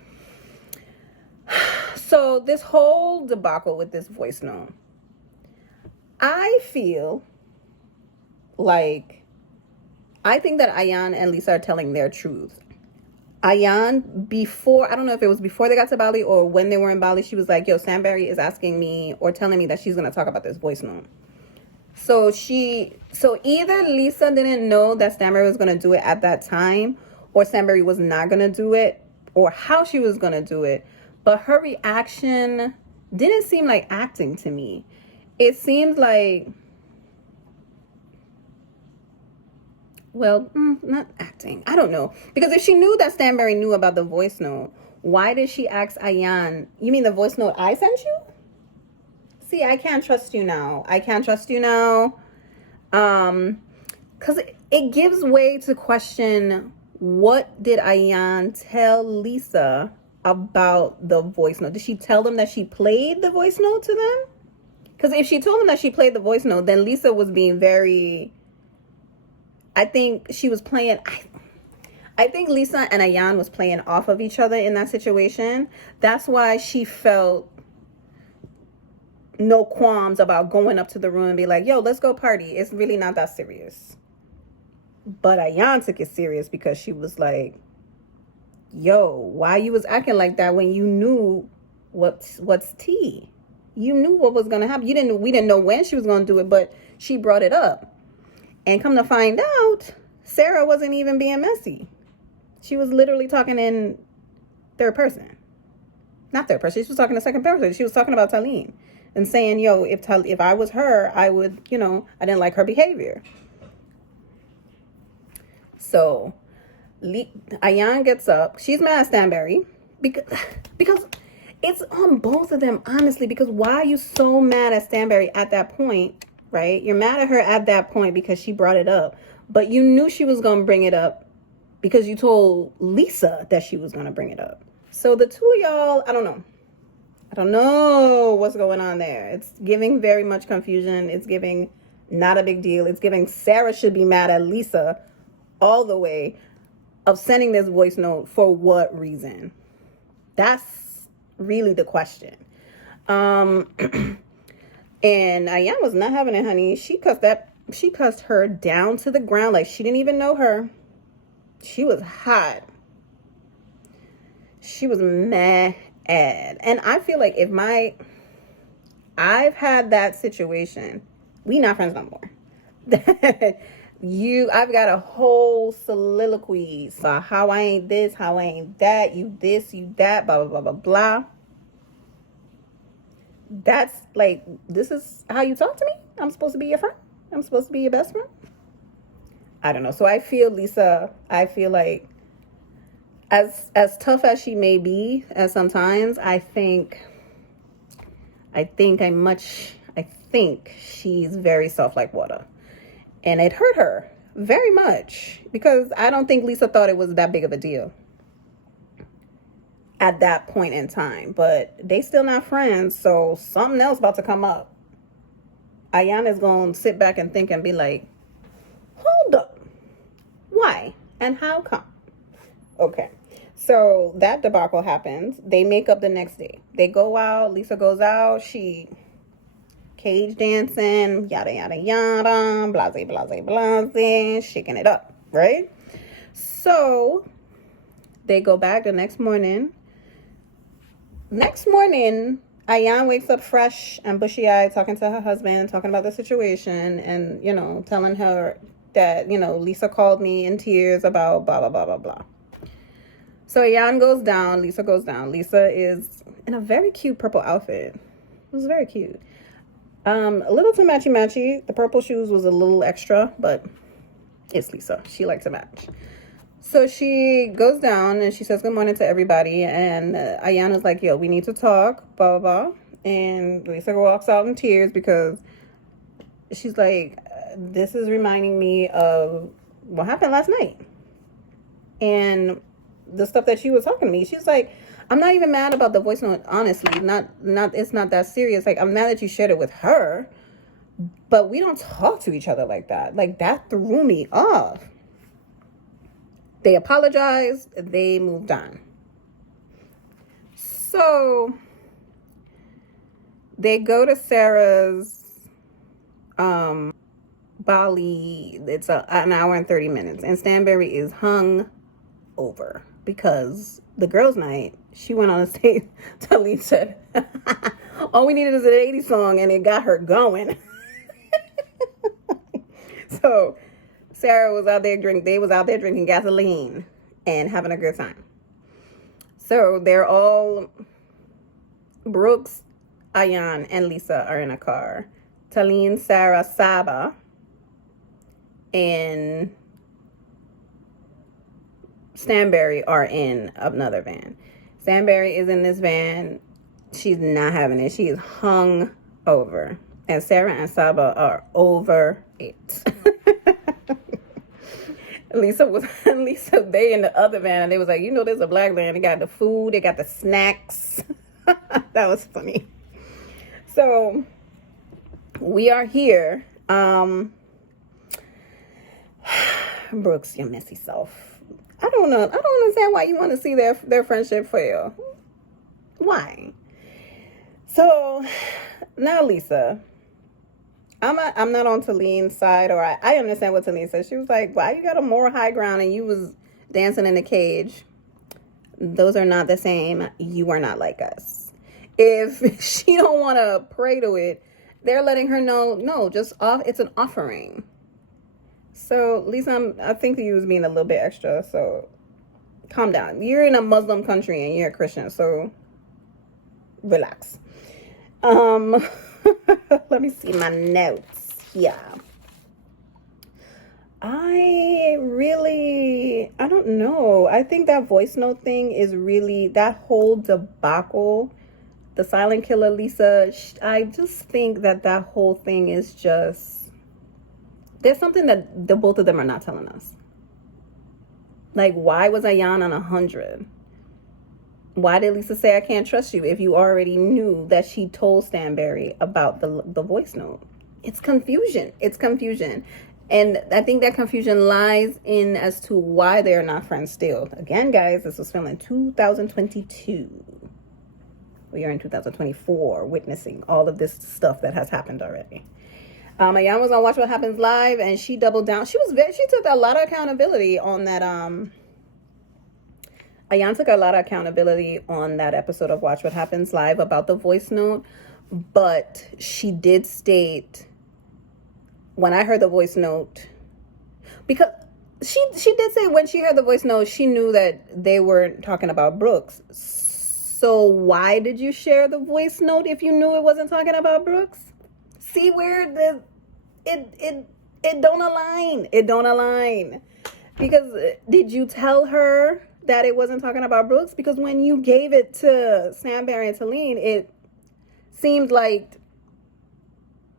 So, this whole debacle with this voice note, I feel like, I think that Ayan and Lisa are telling their truth. Ayan, before, I don't know if it was before they got to Bali or when they were in Bali, she was like, yo, Stanberry is asking me or telling me that she's going to talk about this voice note. So either Lisa didn't know that Stanberry was going to do it at that time, or Stanberry was not going to do it, or how she was going to do it. But her reaction didn't seem like acting to me. It seemed like, well, not acting. I don't know. Because if she knew that Stanberry knew about the voice note, why did she ask Ayan, you mean the voice note I sent you? See, I can't trust you now. Because it gives way to question, what did Ayan tell Lisa about the voice note? Did she tell them that she played the voice note to them? Because if she told them that she played the voice note, then Lisa was being very, I think she was playing, I think Lisa and Ayan was playing off of each other in that situation. That's why she felt no qualms about going up to the room and be like, yo, let's go party. It's really not that serious. But Ayan took it serious because she was like, yo, why you was acting like that when you knew what's tea? You knew what was going to happen. We didn't know when she was going to do it, but she brought it up. And come to find out, Sarah wasn't even being messy. She was literally talking in third person. Not third person. She was talking in second person. She was talking about Talene and saying, yo, if I was her, I would, I didn't like her behavior. So Ayan gets up. She's mad at Stanberry because it's on both of them, honestly, because why are you so mad at Stanberry at that point, right? You're mad at her at that point because she brought it up, but you knew she was going to bring it up because you told Lisa that she was going to bring it up. So the two of y'all, I don't know what's going on there. It's giving very much confusion. It's giving not a big deal. It's giving Sarah should be mad at Lisa all the way of sending this voice note for what reason? That's really the question. And Ayan was not having it, honey. She cussed her down to the ground like she didn't even know her. She was hot. She was mad. And I feel like I've had that situation We not friends no more. I've got a whole soliloquy about how I ain't this, how I ain't that, you this, you that, blah, blah, blah, blah, blah. That's like, this is how you talk to me? I'm supposed to be your friend? I'm supposed to be your best friend? I don't know. So I feel like as tough as she may be at sometimes, I think she's very soft like water. And it hurt her very much because I don't think Lisa thought it was that big of a deal at that point in time. But they still not friends, so something else about to come up. Ayana's going to sit back and think and be like, hold up. Why? And how come? Okay. So that debacle happens. They make up the next day. They go out. Lisa goes out. She cage dancing, yada, yada, yada, blase, blase, blase, shaking it up, right? So they go back the next morning. Ayan wakes up fresh and bushy-eyed, talking to her husband, talking about the situation, and, telling her that, Lisa called me in tears about blah, blah, blah, blah, blah. So Ayan goes down. Lisa goes down. Lisa is in a very cute purple outfit. It was very cute. A little too matchy-matchy. The purple shoes was a little extra, but it's Lisa. She likes to match. So she goes down and she says good morning to everybody. And Ayana's like, yo, we need to talk, blah, blah, blah. And Lisa walks out in tears because she's like, this is reminding me of what happened last night. And the stuff that she was talking to me. She's like, I'm not even mad about the voice note, honestly. It's not that serious. Like, I'm mad that you shared it with her, but we don't talk to each other like that. Like, that threw me off. They apologized. They moved on. So they go to Sarah's Bali. It's an hour and 30 minutes. And Stanberry is hung over because the girls' night, she went on a stage. Talib said, all we needed is an 80s song, and it got her going. So Sarah was out there drinking gasoline and having a good time. So they're all, Brooks, Ayan, and Lisa are in a car. Talene, Sarah, Saba, and Stanberry are in another van. Stanberry is in this van. She's not having it. She is hung over. And Sarah and Saba are over it. Lisa, they in the other van, and they was like, there's a black van. They got the food. They got the snacks. That was funny. So we are here. Brooks, your messy self. I don't know. I don't understand why you want to see their friendship fail. Why? So now Lisa, I'm not on Talene's side, or I understand what Talene said. She was like, why you got a moral high ground and you was dancing in the cage? Those are not the same. You are not like us. If she don't want to pray to it, they're letting her know, no, it's an offering. So, Lisa, I think you was being a little bit extra, so calm down. You're in a Muslim country and you're a Christian, so relax. Let me see my notes here. I don't know. I think that voice note thing is really, that whole debacle, the silent killer Lisa, I just think that whole thing is just, there's something that the both of them are not telling us. Like, why was Ayan on 100? Why did Lisa say, I can't trust you, if you already knew that she told Stanberry about the voice note? It's confusion. And I think that confusion lies in as to why they're not friends still. Again, guys, this was filmed in 2022. We are in 2024, witnessing all of this stuff that has happened already. Ayan was on Watch What Happens Live, and she doubled down. She took a lot of accountability on that. Ayan took a lot of accountability on that episode of Watch What Happens Live about the voice note, but she did state when I heard the voice note, because she did say when she heard the voice note, she knew that they weren't talking about Brooks. So why did you share the voice note if you knew it wasn't talking about Brooks? See where it don't align. It don't align. Because did you tell her that it wasn't talking about Brooks? Because when you gave it to Stanberry and Talene, it seemed like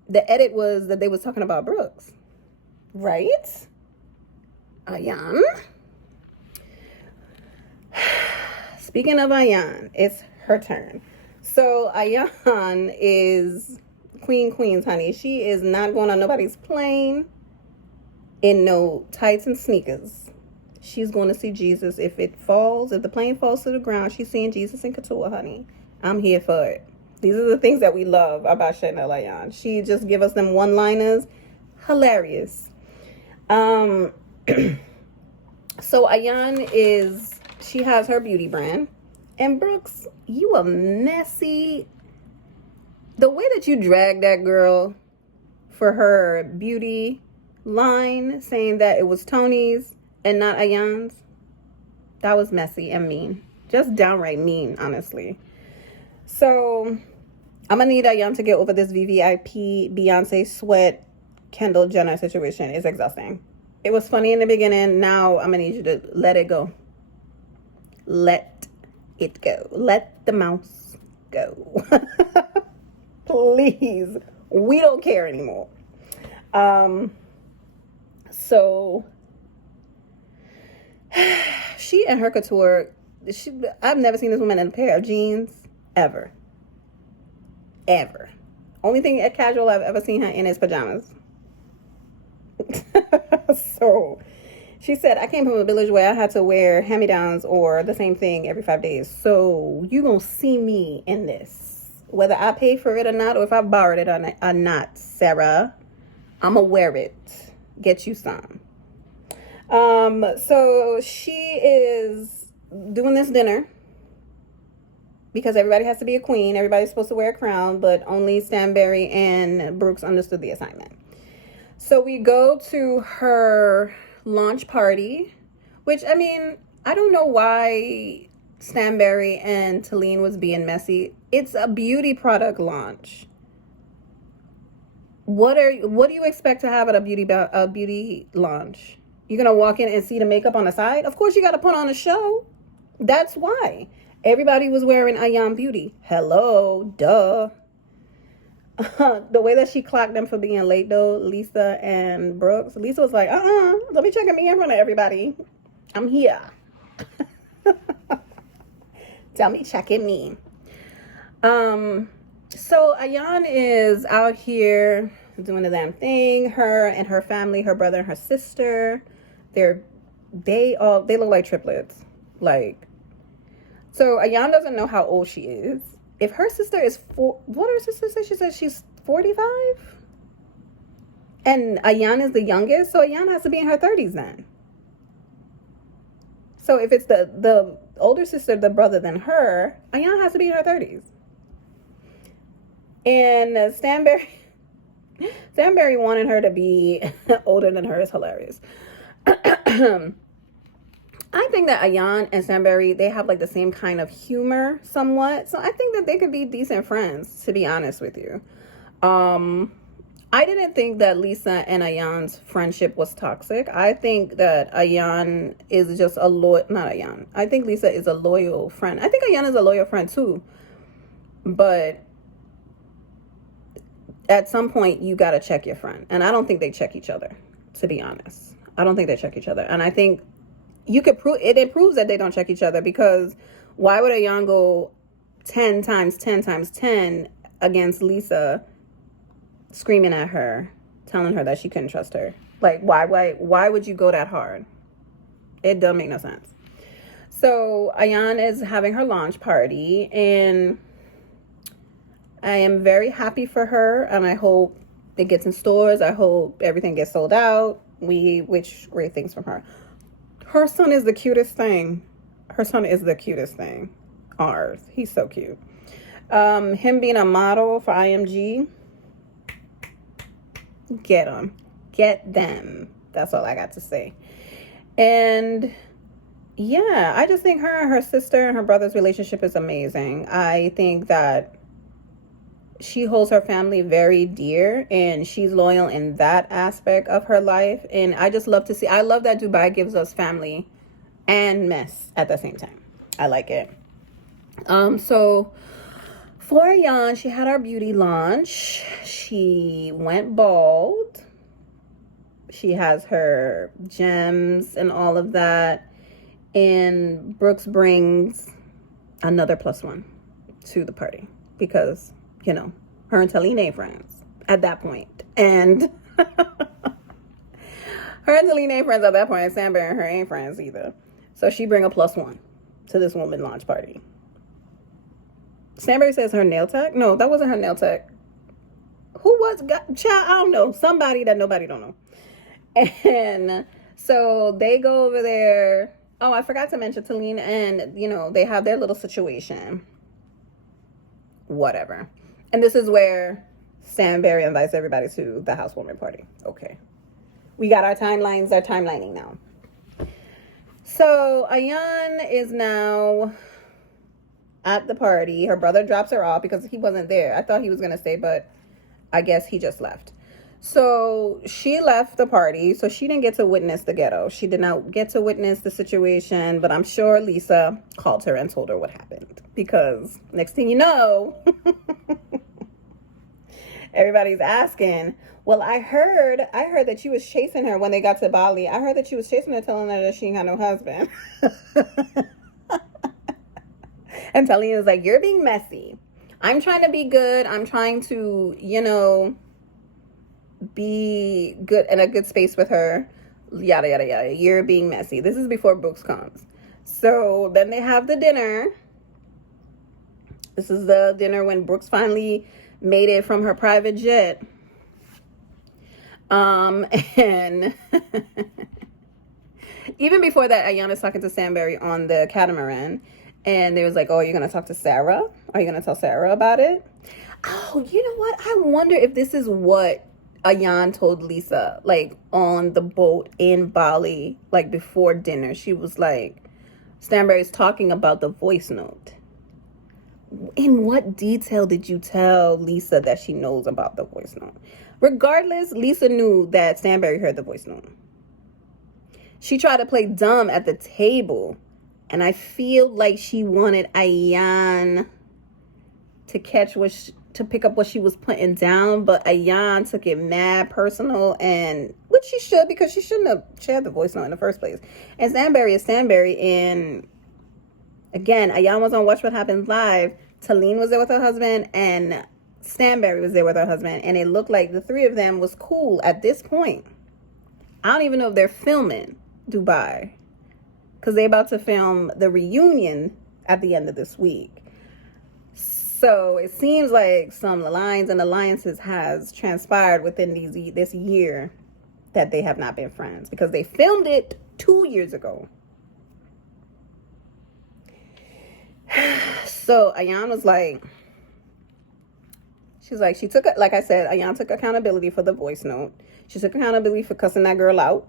the edit was that they was talking about Brooks. Right? Ayan. Speaking of Ayan, it's her turn. So Ayan is Queens, honey. She is not going on nobody's plane in no tights and sneakers. She's going to see Jesus. If the plane falls to the ground, she's seeing Jesus in couture, honey. I'm here for it. These are the things that we love about Chanel Ayan. She just give us them one-liners. Hilarious. So Ayan she has her beauty brand. And Brooks, you a messy. The way that you dragged that girl for her beauty line, saying that it was Tony's and not Ayan's, that was messy and mean. Just downright mean, honestly. So I'm gonna need Ayan to get over this VVIP Beyonce sweat Kendall Jenner situation. It's exhausting. It was funny in the beginning. Now I'm gonna need you to let it go. Let it go. Let the mouse go. Please. We don't care anymore. So she and her couture, I've never seen this woman in a pair of jeans ever. Only thing casual I've ever seen her in is pajamas. So she said, I came from a village where I had to wear hand-me-downs or the same thing every 5 days. So you gonna see me in this, whether I pay for it or not, or if I borrowed it or not, Sarah. I'ma wear it. Get you some. So she is doing this dinner because everybody has to be a queen. Everybody's supposed to wear a crown, but only Stanberry and Brooks understood the assignment. So we go to her launch party, which, I mean, I don't know why Stanberry and Talene was being messy. It's a beauty product launch. What do you expect to have at a beauty launch? You're gonna walk in and see the makeup on the side? Of course you gotta put on a show. That's why. Everybody was wearing Ayan Beauty. Hello, duh. The way that she clocked them for being late though, Lisa and Brooks. Lisa was like, don't be checking me in front of everybody. I'm here. Tell me checking me. So Ayan is out here doing the damn thing. Her and her family, her brother and her sister, they look like triplets. So Ayan doesn't know how old she is. If her sister is what her sister say? She says she's 45? And Ayan is the youngest, so Ayan has to be in her 30s then. So if it's the older sister, the brother than her, Ayan has to be in her 30s. And Stanberry wanted her to be older than her is hilarious. I think that Ayan and Stanberry, they have like the same kind of humor somewhat. So I think that they could be decent friends, to be honest with you. I didn't think that Lisa and Ayan's friendship was toxic. I think that Ayan is just not Ayan. I think Lisa is a loyal friend. I think Ayan is a loyal friend too. But at some point, you got to check your friend. And I don't think they check each other, to be honest. I don't think they check each other. And I think you could prove it. It proves that they don't check each other, because why would Ayan go 10 times 10 times 10 against Lisa, screaming at her, telling her that she couldn't trust her? Like, why would you go that hard? It doesn't make no sense. So Ayan is having her launch party, and I am very happy for her, and I hope it gets in stores. I hope everything gets sold out. We wish great things from her. Her son is the cutest thing. Her son is the cutest thing on earth. He's so cute. Him being a model for IMG, get him. get them. That's all I got to say. And yeah, I just think her and her sister and her brother's relationship is amazing. I think that she holds her family very dear and she's loyal in that aspect of her life. And I just love to see, I love that Dubai gives us family and mess at the same time. I like it. So for Ayan, she had our beauty launch. She went bald. She has her gems and all of that. And Brooks brings another +1 to the party because, you know, her and Taline ain't friends at that point. And her and Taline ain't friends at that point. And Samberry and her ain't friends either. So she bring a +1 to this woman launch party. Samberry says her nail tech. No, that wasn't her nail tech. Who was? Child, I don't know. Somebody that nobody don't know. And so they go over there. Oh, I forgot to mention Taline and, you know, they have their little situation. Whatever. And this is where Samberry invites everybody to the housewarming party. Okay. We got our timelining now. So Ayan is now at the party. Her brother drops her off because he wasn't there. I thought he was going to stay, but I guess he just left. So she left the party, so she didn't get to witness the ghetto. She did not get to witness the situation, but I'm sure Lisa called her and told her what happened. Because next thing you know, everybody's asking, well, I heard that you was chasing her when they got to Bali. I heard that you was chasing her, telling her that she ain't got no husband. And Taline is like, you're being messy. I'm trying to be good. I'm trying to, you know, be good in a good space with her. Yada, yada, yada. You're being messy. This is before Brooks comes. So then they have the dinner. This is the dinner when Brooks finally made it from her private jet. And even before that, Ayana's talking to Samberry on the catamaran. And they was like, oh, are you going to talk to Sarah? Are you going to tell Sarah about it? Oh, you know what? I wonder if this is what Ayan told Lisa, like, on the boat in Bali, like, before dinner. She was like, Samberry's talking about the voice note. In what detail did you tell Lisa that she knows about the voice note? Regardless, Lisa knew that Samberry heard the voice note. She tried to play dumb at the table. And I feel like she wanted Ayan to catch to pick up what she was putting down, but Ayan took it mad personal, and which she should, because she shouldn't have shared the voice note in the first place. And Samberry is Samberry, and again, Ayan was on Watch What Happens Live. Taline was there with her husband, and Samberry was there with her husband, and it looked like the three of them was cool at this point. I don't even know if they're filming Dubai, because they're about to film the reunion at the end of this week. So it seems like some lines and alliances has transpired within this year that they have not been friends, because they filmed it 2 years ago. So Ayan was like, she's like, she took it, like I said, Ayan took accountability for the voice note. She took accountability for cussing that girl out.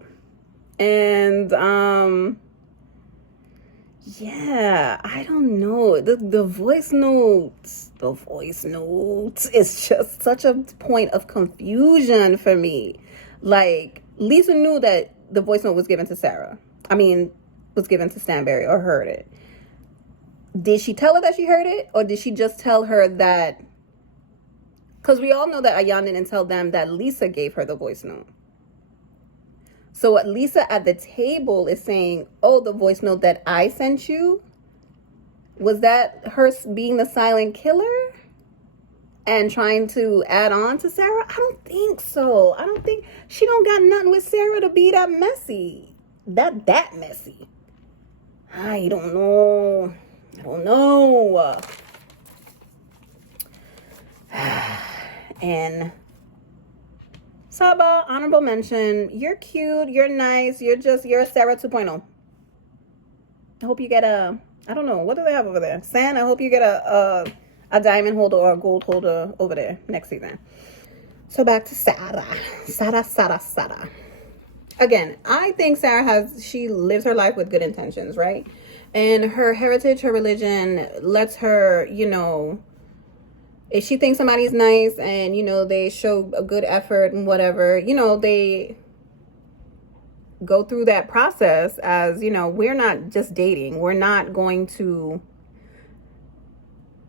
And yeah, I don't know. The voice notes is just such a point of confusion for me. Like, Lisa knew that the voice note was given to Sarah. I mean, was given to Samberry, or heard it. Did she tell her that she heard it? Or did she just tell her that? Because we all know that Ayan didn't tell them that Lisa gave her the voice note. So what Lisa at the table is saying, oh, the voice note that I sent you, was that her being the silent killer and trying to add on to Sarah? I don't think so. I don't think, she don't got nothing with Sarah to be that messy. That messy. I don't know. And Saba, honorable mention. You're cute. You're nice. You're a Sarah 2.0. I hope you get I don't know. What do they have over there? Sand. I hope you get a diamond holder or a gold holder over there next season. So back to Sarah. Sarah. Again, I think she lives her life with good intentions, right? And her heritage, her religion lets her, if she thinks somebody's nice and, they show a good effort and whatever, they go through that process as, we're not just dating. We're not going to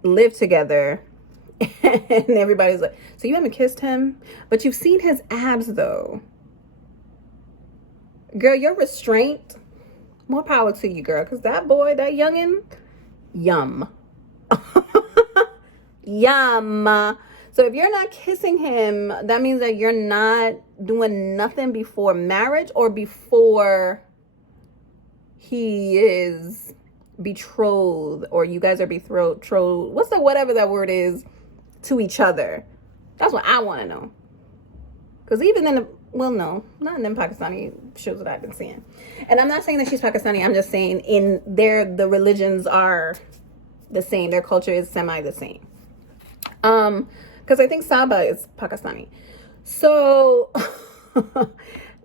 live together. And everybody's like, so you haven't kissed him? But you've seen his abs, though. Girl, your restraint, more power to you, girl. Because that boy, that youngin', yum. Yum. So if you're not kissing him, that means that you're not doing nothing before marriage or before he is betrothed or you guys are betrothed. What's the whatever that word is to each other? That's what I want to know. Because even in no, not in them Pakistani shows that I've been seeing. And I'm not saying that she's Pakistani. I'm just saying the religions are the same. Their culture is semi the same. Because I think Saba is Pakistani. So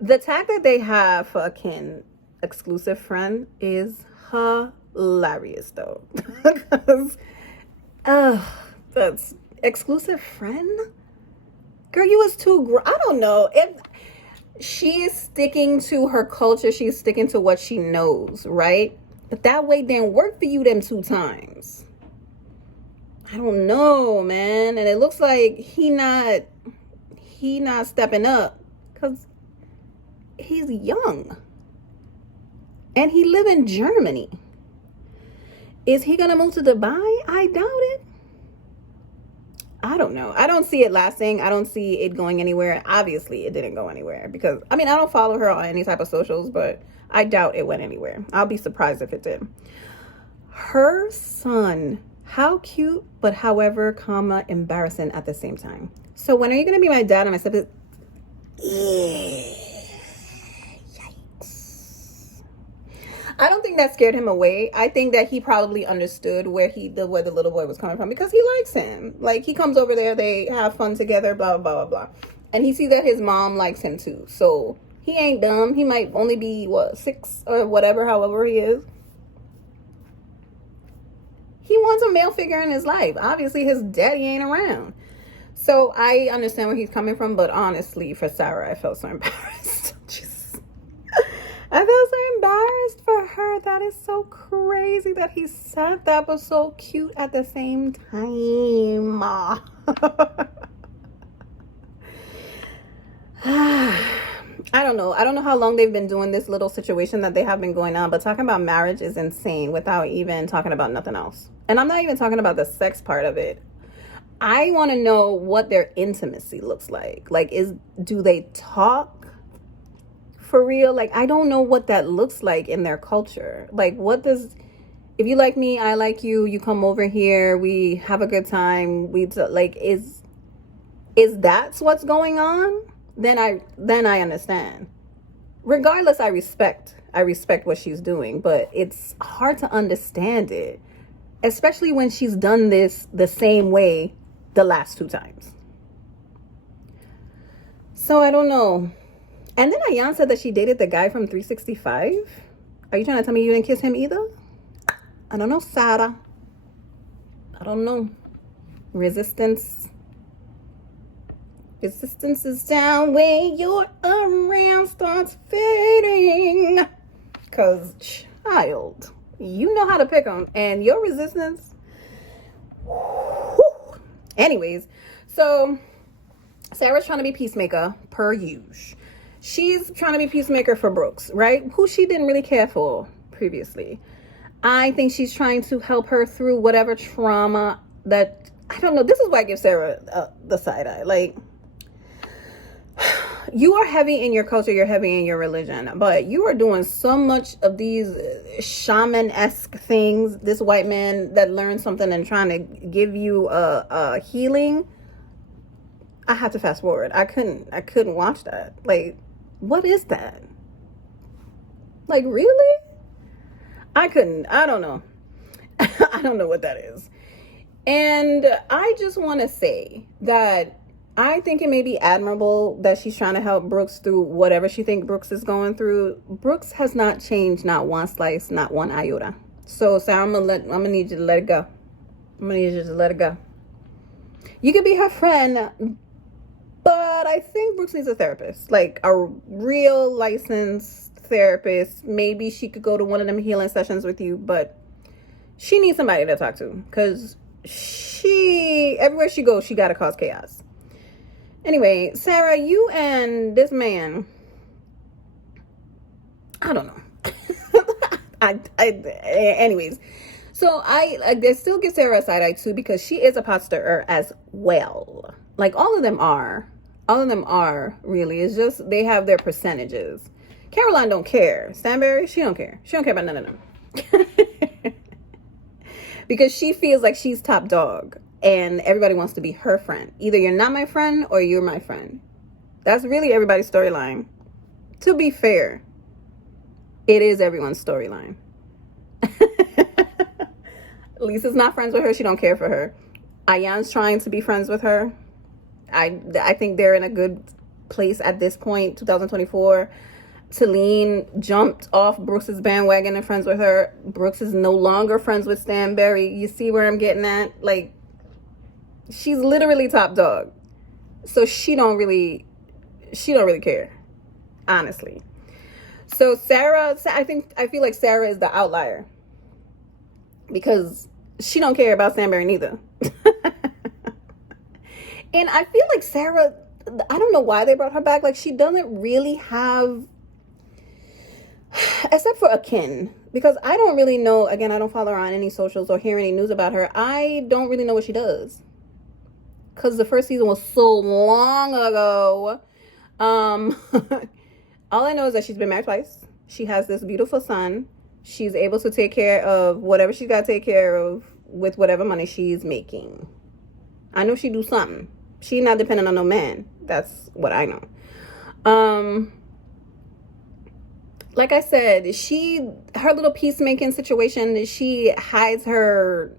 the tag that they have for a exclusive friend is hilarious though. Because that's exclusive friend. Girl, you was too I don't know. She's sticking to her culture. She's sticking to what she knows, right? But that way didn't work for you them 2 times. I don't know, man. And it looks like he not stepping up because he's young. And he live in Germany. Is he gonna move to Dubai? I doubt it. I don't know. I don't see it lasting. I don't see it going anywhere. Obviously, it didn't go anywhere because, I don't follow her on any type of socials, but I doubt it went anywhere. I'll be surprised if it did. Her son, how cute, but however, embarrassing at the same time. So when are you going to be my dad and my stepdad? I don't think that scared him away. I think that he probably understood where the little boy was coming from because he likes him. Like, he comes over there, they have fun together, blah, blah, blah, blah. And he sees that his mom likes him too. So he ain't dumb. He might only be, 6 or whatever, however he is. He wants a male figure in his life. Obviously, his daddy ain't around. So I understand where he's coming from. But honestly, for Sarah, I felt so embarrassed. I felt so embarrassed for her. That is so crazy that he said that, but so cute at the same time. I don't know. I don't know how long they've been doing this little situation that they have been going on, but talking about marriage is insane without even talking about nothing else. And I'm not even talking about the sex part of it. I want to know what their intimacy looks like. Like, do they talk? For real, like, I don't know what that looks like in their culture. Like, if you like me, I like you, you come over here, we have a good time, is that what's going on? Then I understand. Regardless, I respect what she's doing, but it's hard to understand it, especially when she's done this the same way the last 2 times. So I don't know. And then Ayan said that she dated the guy from 365. Are you trying to tell me you didn't kiss him either? I don't know, Sarah. I don't know. Resistance is down when you're around starts fading. Because, child, you know how to pick them. And your resistance. Whew. Anyways, so Sarah's trying to be peacemaker per usual. She's trying to be peacemaker for Brooks, right? Who she didn't really care for previously. I think she's trying to help her through whatever trauma that, I don't know. This is why I give Sarah the side eye. Like, you are heavy in your culture. You're heavy in your religion. But you are doing so much of these shaman-esque things. This white man that learned something and trying to give you a healing. I had to fast forward. I couldn't watch that. Like, what is that? Like, really? I don't know. I don't know what that is. And I just want to say that I think it may be admirable that she's trying to help Brooks through whatever she thinks Brooks is going through. Brooks has not changed, not one slice, not one iota. So Sarah, I'm gonna need you to let it go. I'm gonna need you to let it go. You could be her friend, but I think Brooks needs a therapist, like a real licensed therapist. Maybe she could go to one of them healing sessions with you, but she needs somebody to talk to, because everywhere she goes, she gotta cause chaos. Anyway, Sarah, you and this man, I don't know. Anyways, so I still give Sarah a side eye too, because she is a pot stirrer as well. Like all of them are really. It's just they have their percentages. Caroline don't care. Stanberry, she don't care. She don't care about none of them. Because she feels like she's top dog and everybody wants to be her friend. Either you're not my friend or you're my friend. That's really everybody's storyline. To be fair, it is everyone's storyline. Lisa's not friends with her. She don't care for her. Ayan's trying to be friends with her. I think they're in a good place at this point, 2024. Talene jumped off Brooks's bandwagon and friends with her. Brooks is no longer friends with Stanberry. You see where I'm getting at? Like, she's literally top dog. So she don't really care, honestly. So Sarah, I feel like Sarah is the outlier, because she don't care about Stanberry neither. And I feel like Sarah, I don't know why they brought her back. Like, she doesn't really have, except for Akin, because I don't really know. Again, I don't follow her on any socials or hear any news about her. I don't really know what she does, because the first season was so long ago. All I know is that she's been married twice. She has this beautiful son. She's able to take care of whatever she's got to take care of with whatever money she's making. I know she do something. She not dependent on no man. That's what I know. Like I said, her little peacemaking situation, she hides her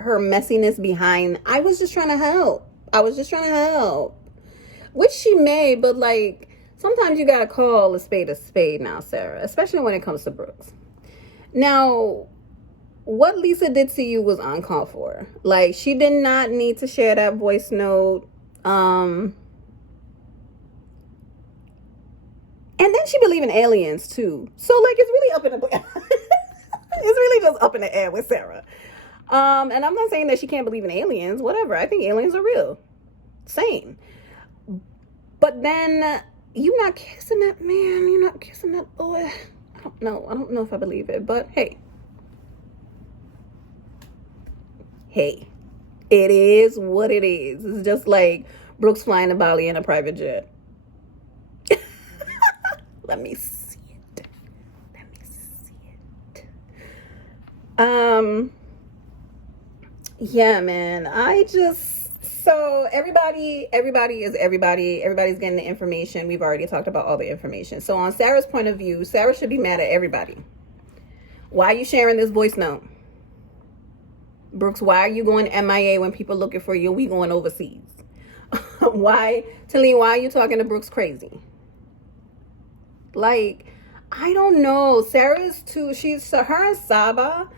messiness behind, I was just trying to help. Which she may, but like, sometimes you gotta call a spade now, Sarah, especially when it comes to Brooks. Now, what Lisa did to you was uncalled for. Like, she did not need to share that voice note. And then she believed in aliens too. So like, it's really up in the it's really just up in the air with Sarah. And I'm not saying that she can't believe in aliens, whatever. I think aliens are real. Same. But then you not kissing that man, you're not kissing that boy. I don't know if I believe it, but hey, it is what it is. It's just like Brooks flying to Bali in a private jet. Let me see it. Yeah, man. So everybody is everybody. Everybody's getting the information. We've already talked about all the information. So on Sarah's point of view, Sarah should be mad at everybody. Why are you sharing this voice note? Brooks, why are you going MIA when people looking for you? We going overseas. Talene, why are you talking to Brooks crazy? Like, I don't know. Sarah's too, her and Saba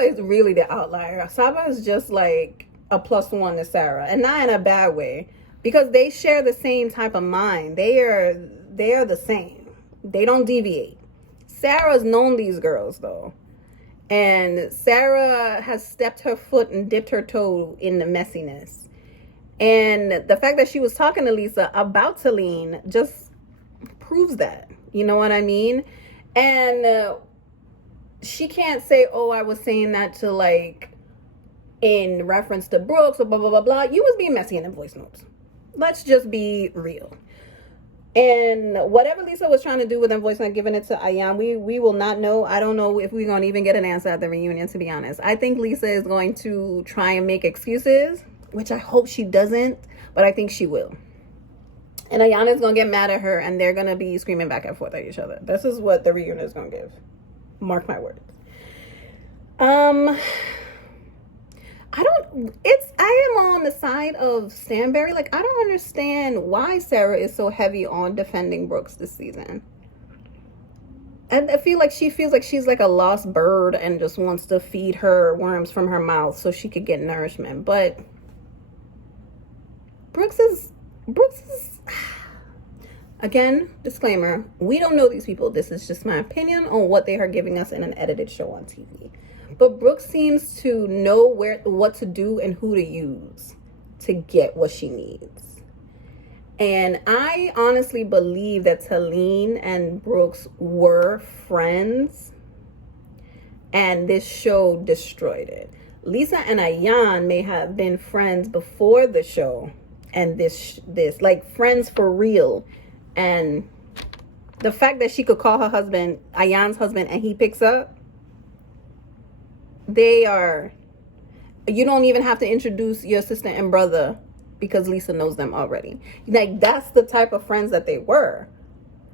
is really the outlier. Saba is just like a +1 to Sarah, and not in a bad way, because they share the same type of mind. They are the same. They don't deviate. Sarah's known these girls though, and Sarah has stepped her foot and dipped her toe in the messiness. And the fact that she was talking to Lisa about Talene just proves that. You know what I mean? And she can't say, oh, I was saying that to like in reference to Brooks or blah, blah, blah, blah. You was being messy in the voice notes. Let's just be real. And whatever Lisa was trying to do with them voice note, giving it to Ayan, we will not know. I don't know if we're going to even get an answer at the reunion, to be honest. I think Lisa is going to try and make excuses, which I hope she doesn't, but I think she will. And Ayana's going to get mad at her, and they're going to be screaming back and forth at each other. This is what the reunion is going to give. Mark my words. I am on the side side of Stanberry. Like, I don't understand why Sarah is so heavy on defending Brooks this season. And I feel like she feels like she's like a lost bird and just wants to feed her worms from her mouth so she could get nourishment. But Brooks is again, disclaimer, we don't know these people. This is just my opinion on what they are giving us in an edited show on TV. But Brooke seems to know what to do and who to use to get what she needs. And I honestly believe that Talene and Brooks were friends, and this show destroyed it. Lisa and Ayan may have been friends before the show, and this like friends for real. And the fact that she could call her husband, Ayan's husband, and he picks up, you don't even have to introduce your sister and brother because Lisa knows them already. Like, that's the type of friends that they were.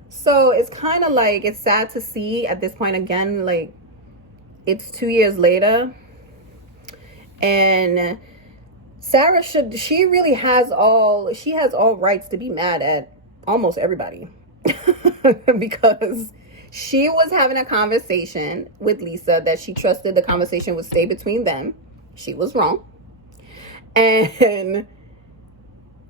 So it's kind of like, it's sad to see at this point again, like, it's 2 years later, and Sarah she has all rights to be mad at almost everybody because she was having a conversation with Lisa that she trusted the conversation would stay between them. She was wrong. And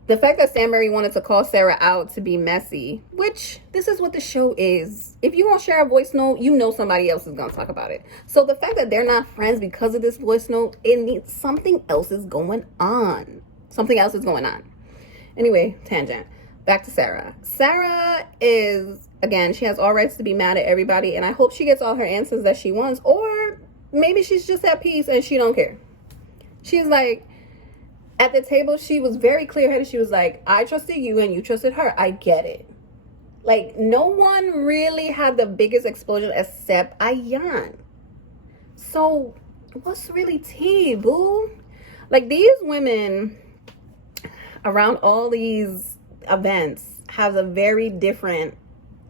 the fact that Stanberry wanted to call Sarah out to be messy, which this is what the show is. If you won't share a voice note, you know somebody else is going to talk about it. So the fact that they're not friends because of this voice note, it means something else is going on. Something else is going on. Anyway, tangent. Back to Sarah. Sarah is, again, she has all rights to be mad at everybody, and I hope she gets all her answers that she wants, or maybe she's just at peace and she don't care. She's like, at the table, she was very clear-headed. She was like, I trusted you and you trusted her. I get it. Like, no one really had the biggest explosion except Ayan. So, what's really tea, boo? Like, these women around all these events have a very different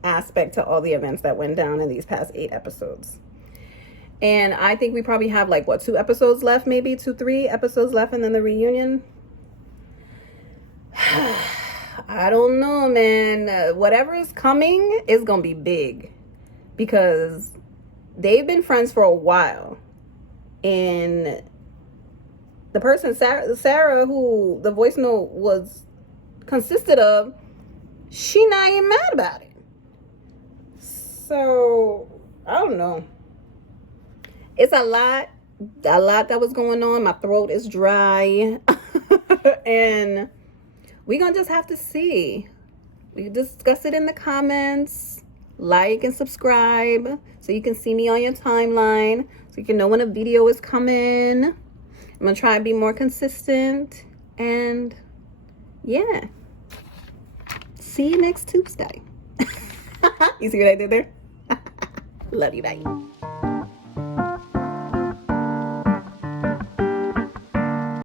aspect to all the events that went down in these past 8 episodes. And I think we probably have like, what, 2 episodes left, maybe 3 episodes left, and then the reunion. I don't know, man. Whatever is coming is going to be big because they've been friends for a while. And the person, Sarah, who the voice note consisted of, she not even mad about it. So, I don't know. It's a lot that was going on. My throat is dry. And we're going to just have to see. We can discuss it in the comments. Like and subscribe so you can see me on your timeline. So you can know when a video is coming. I'm going to try and be more consistent. And yeah. See you next Tuesday. You see what I did there? Love you, bye.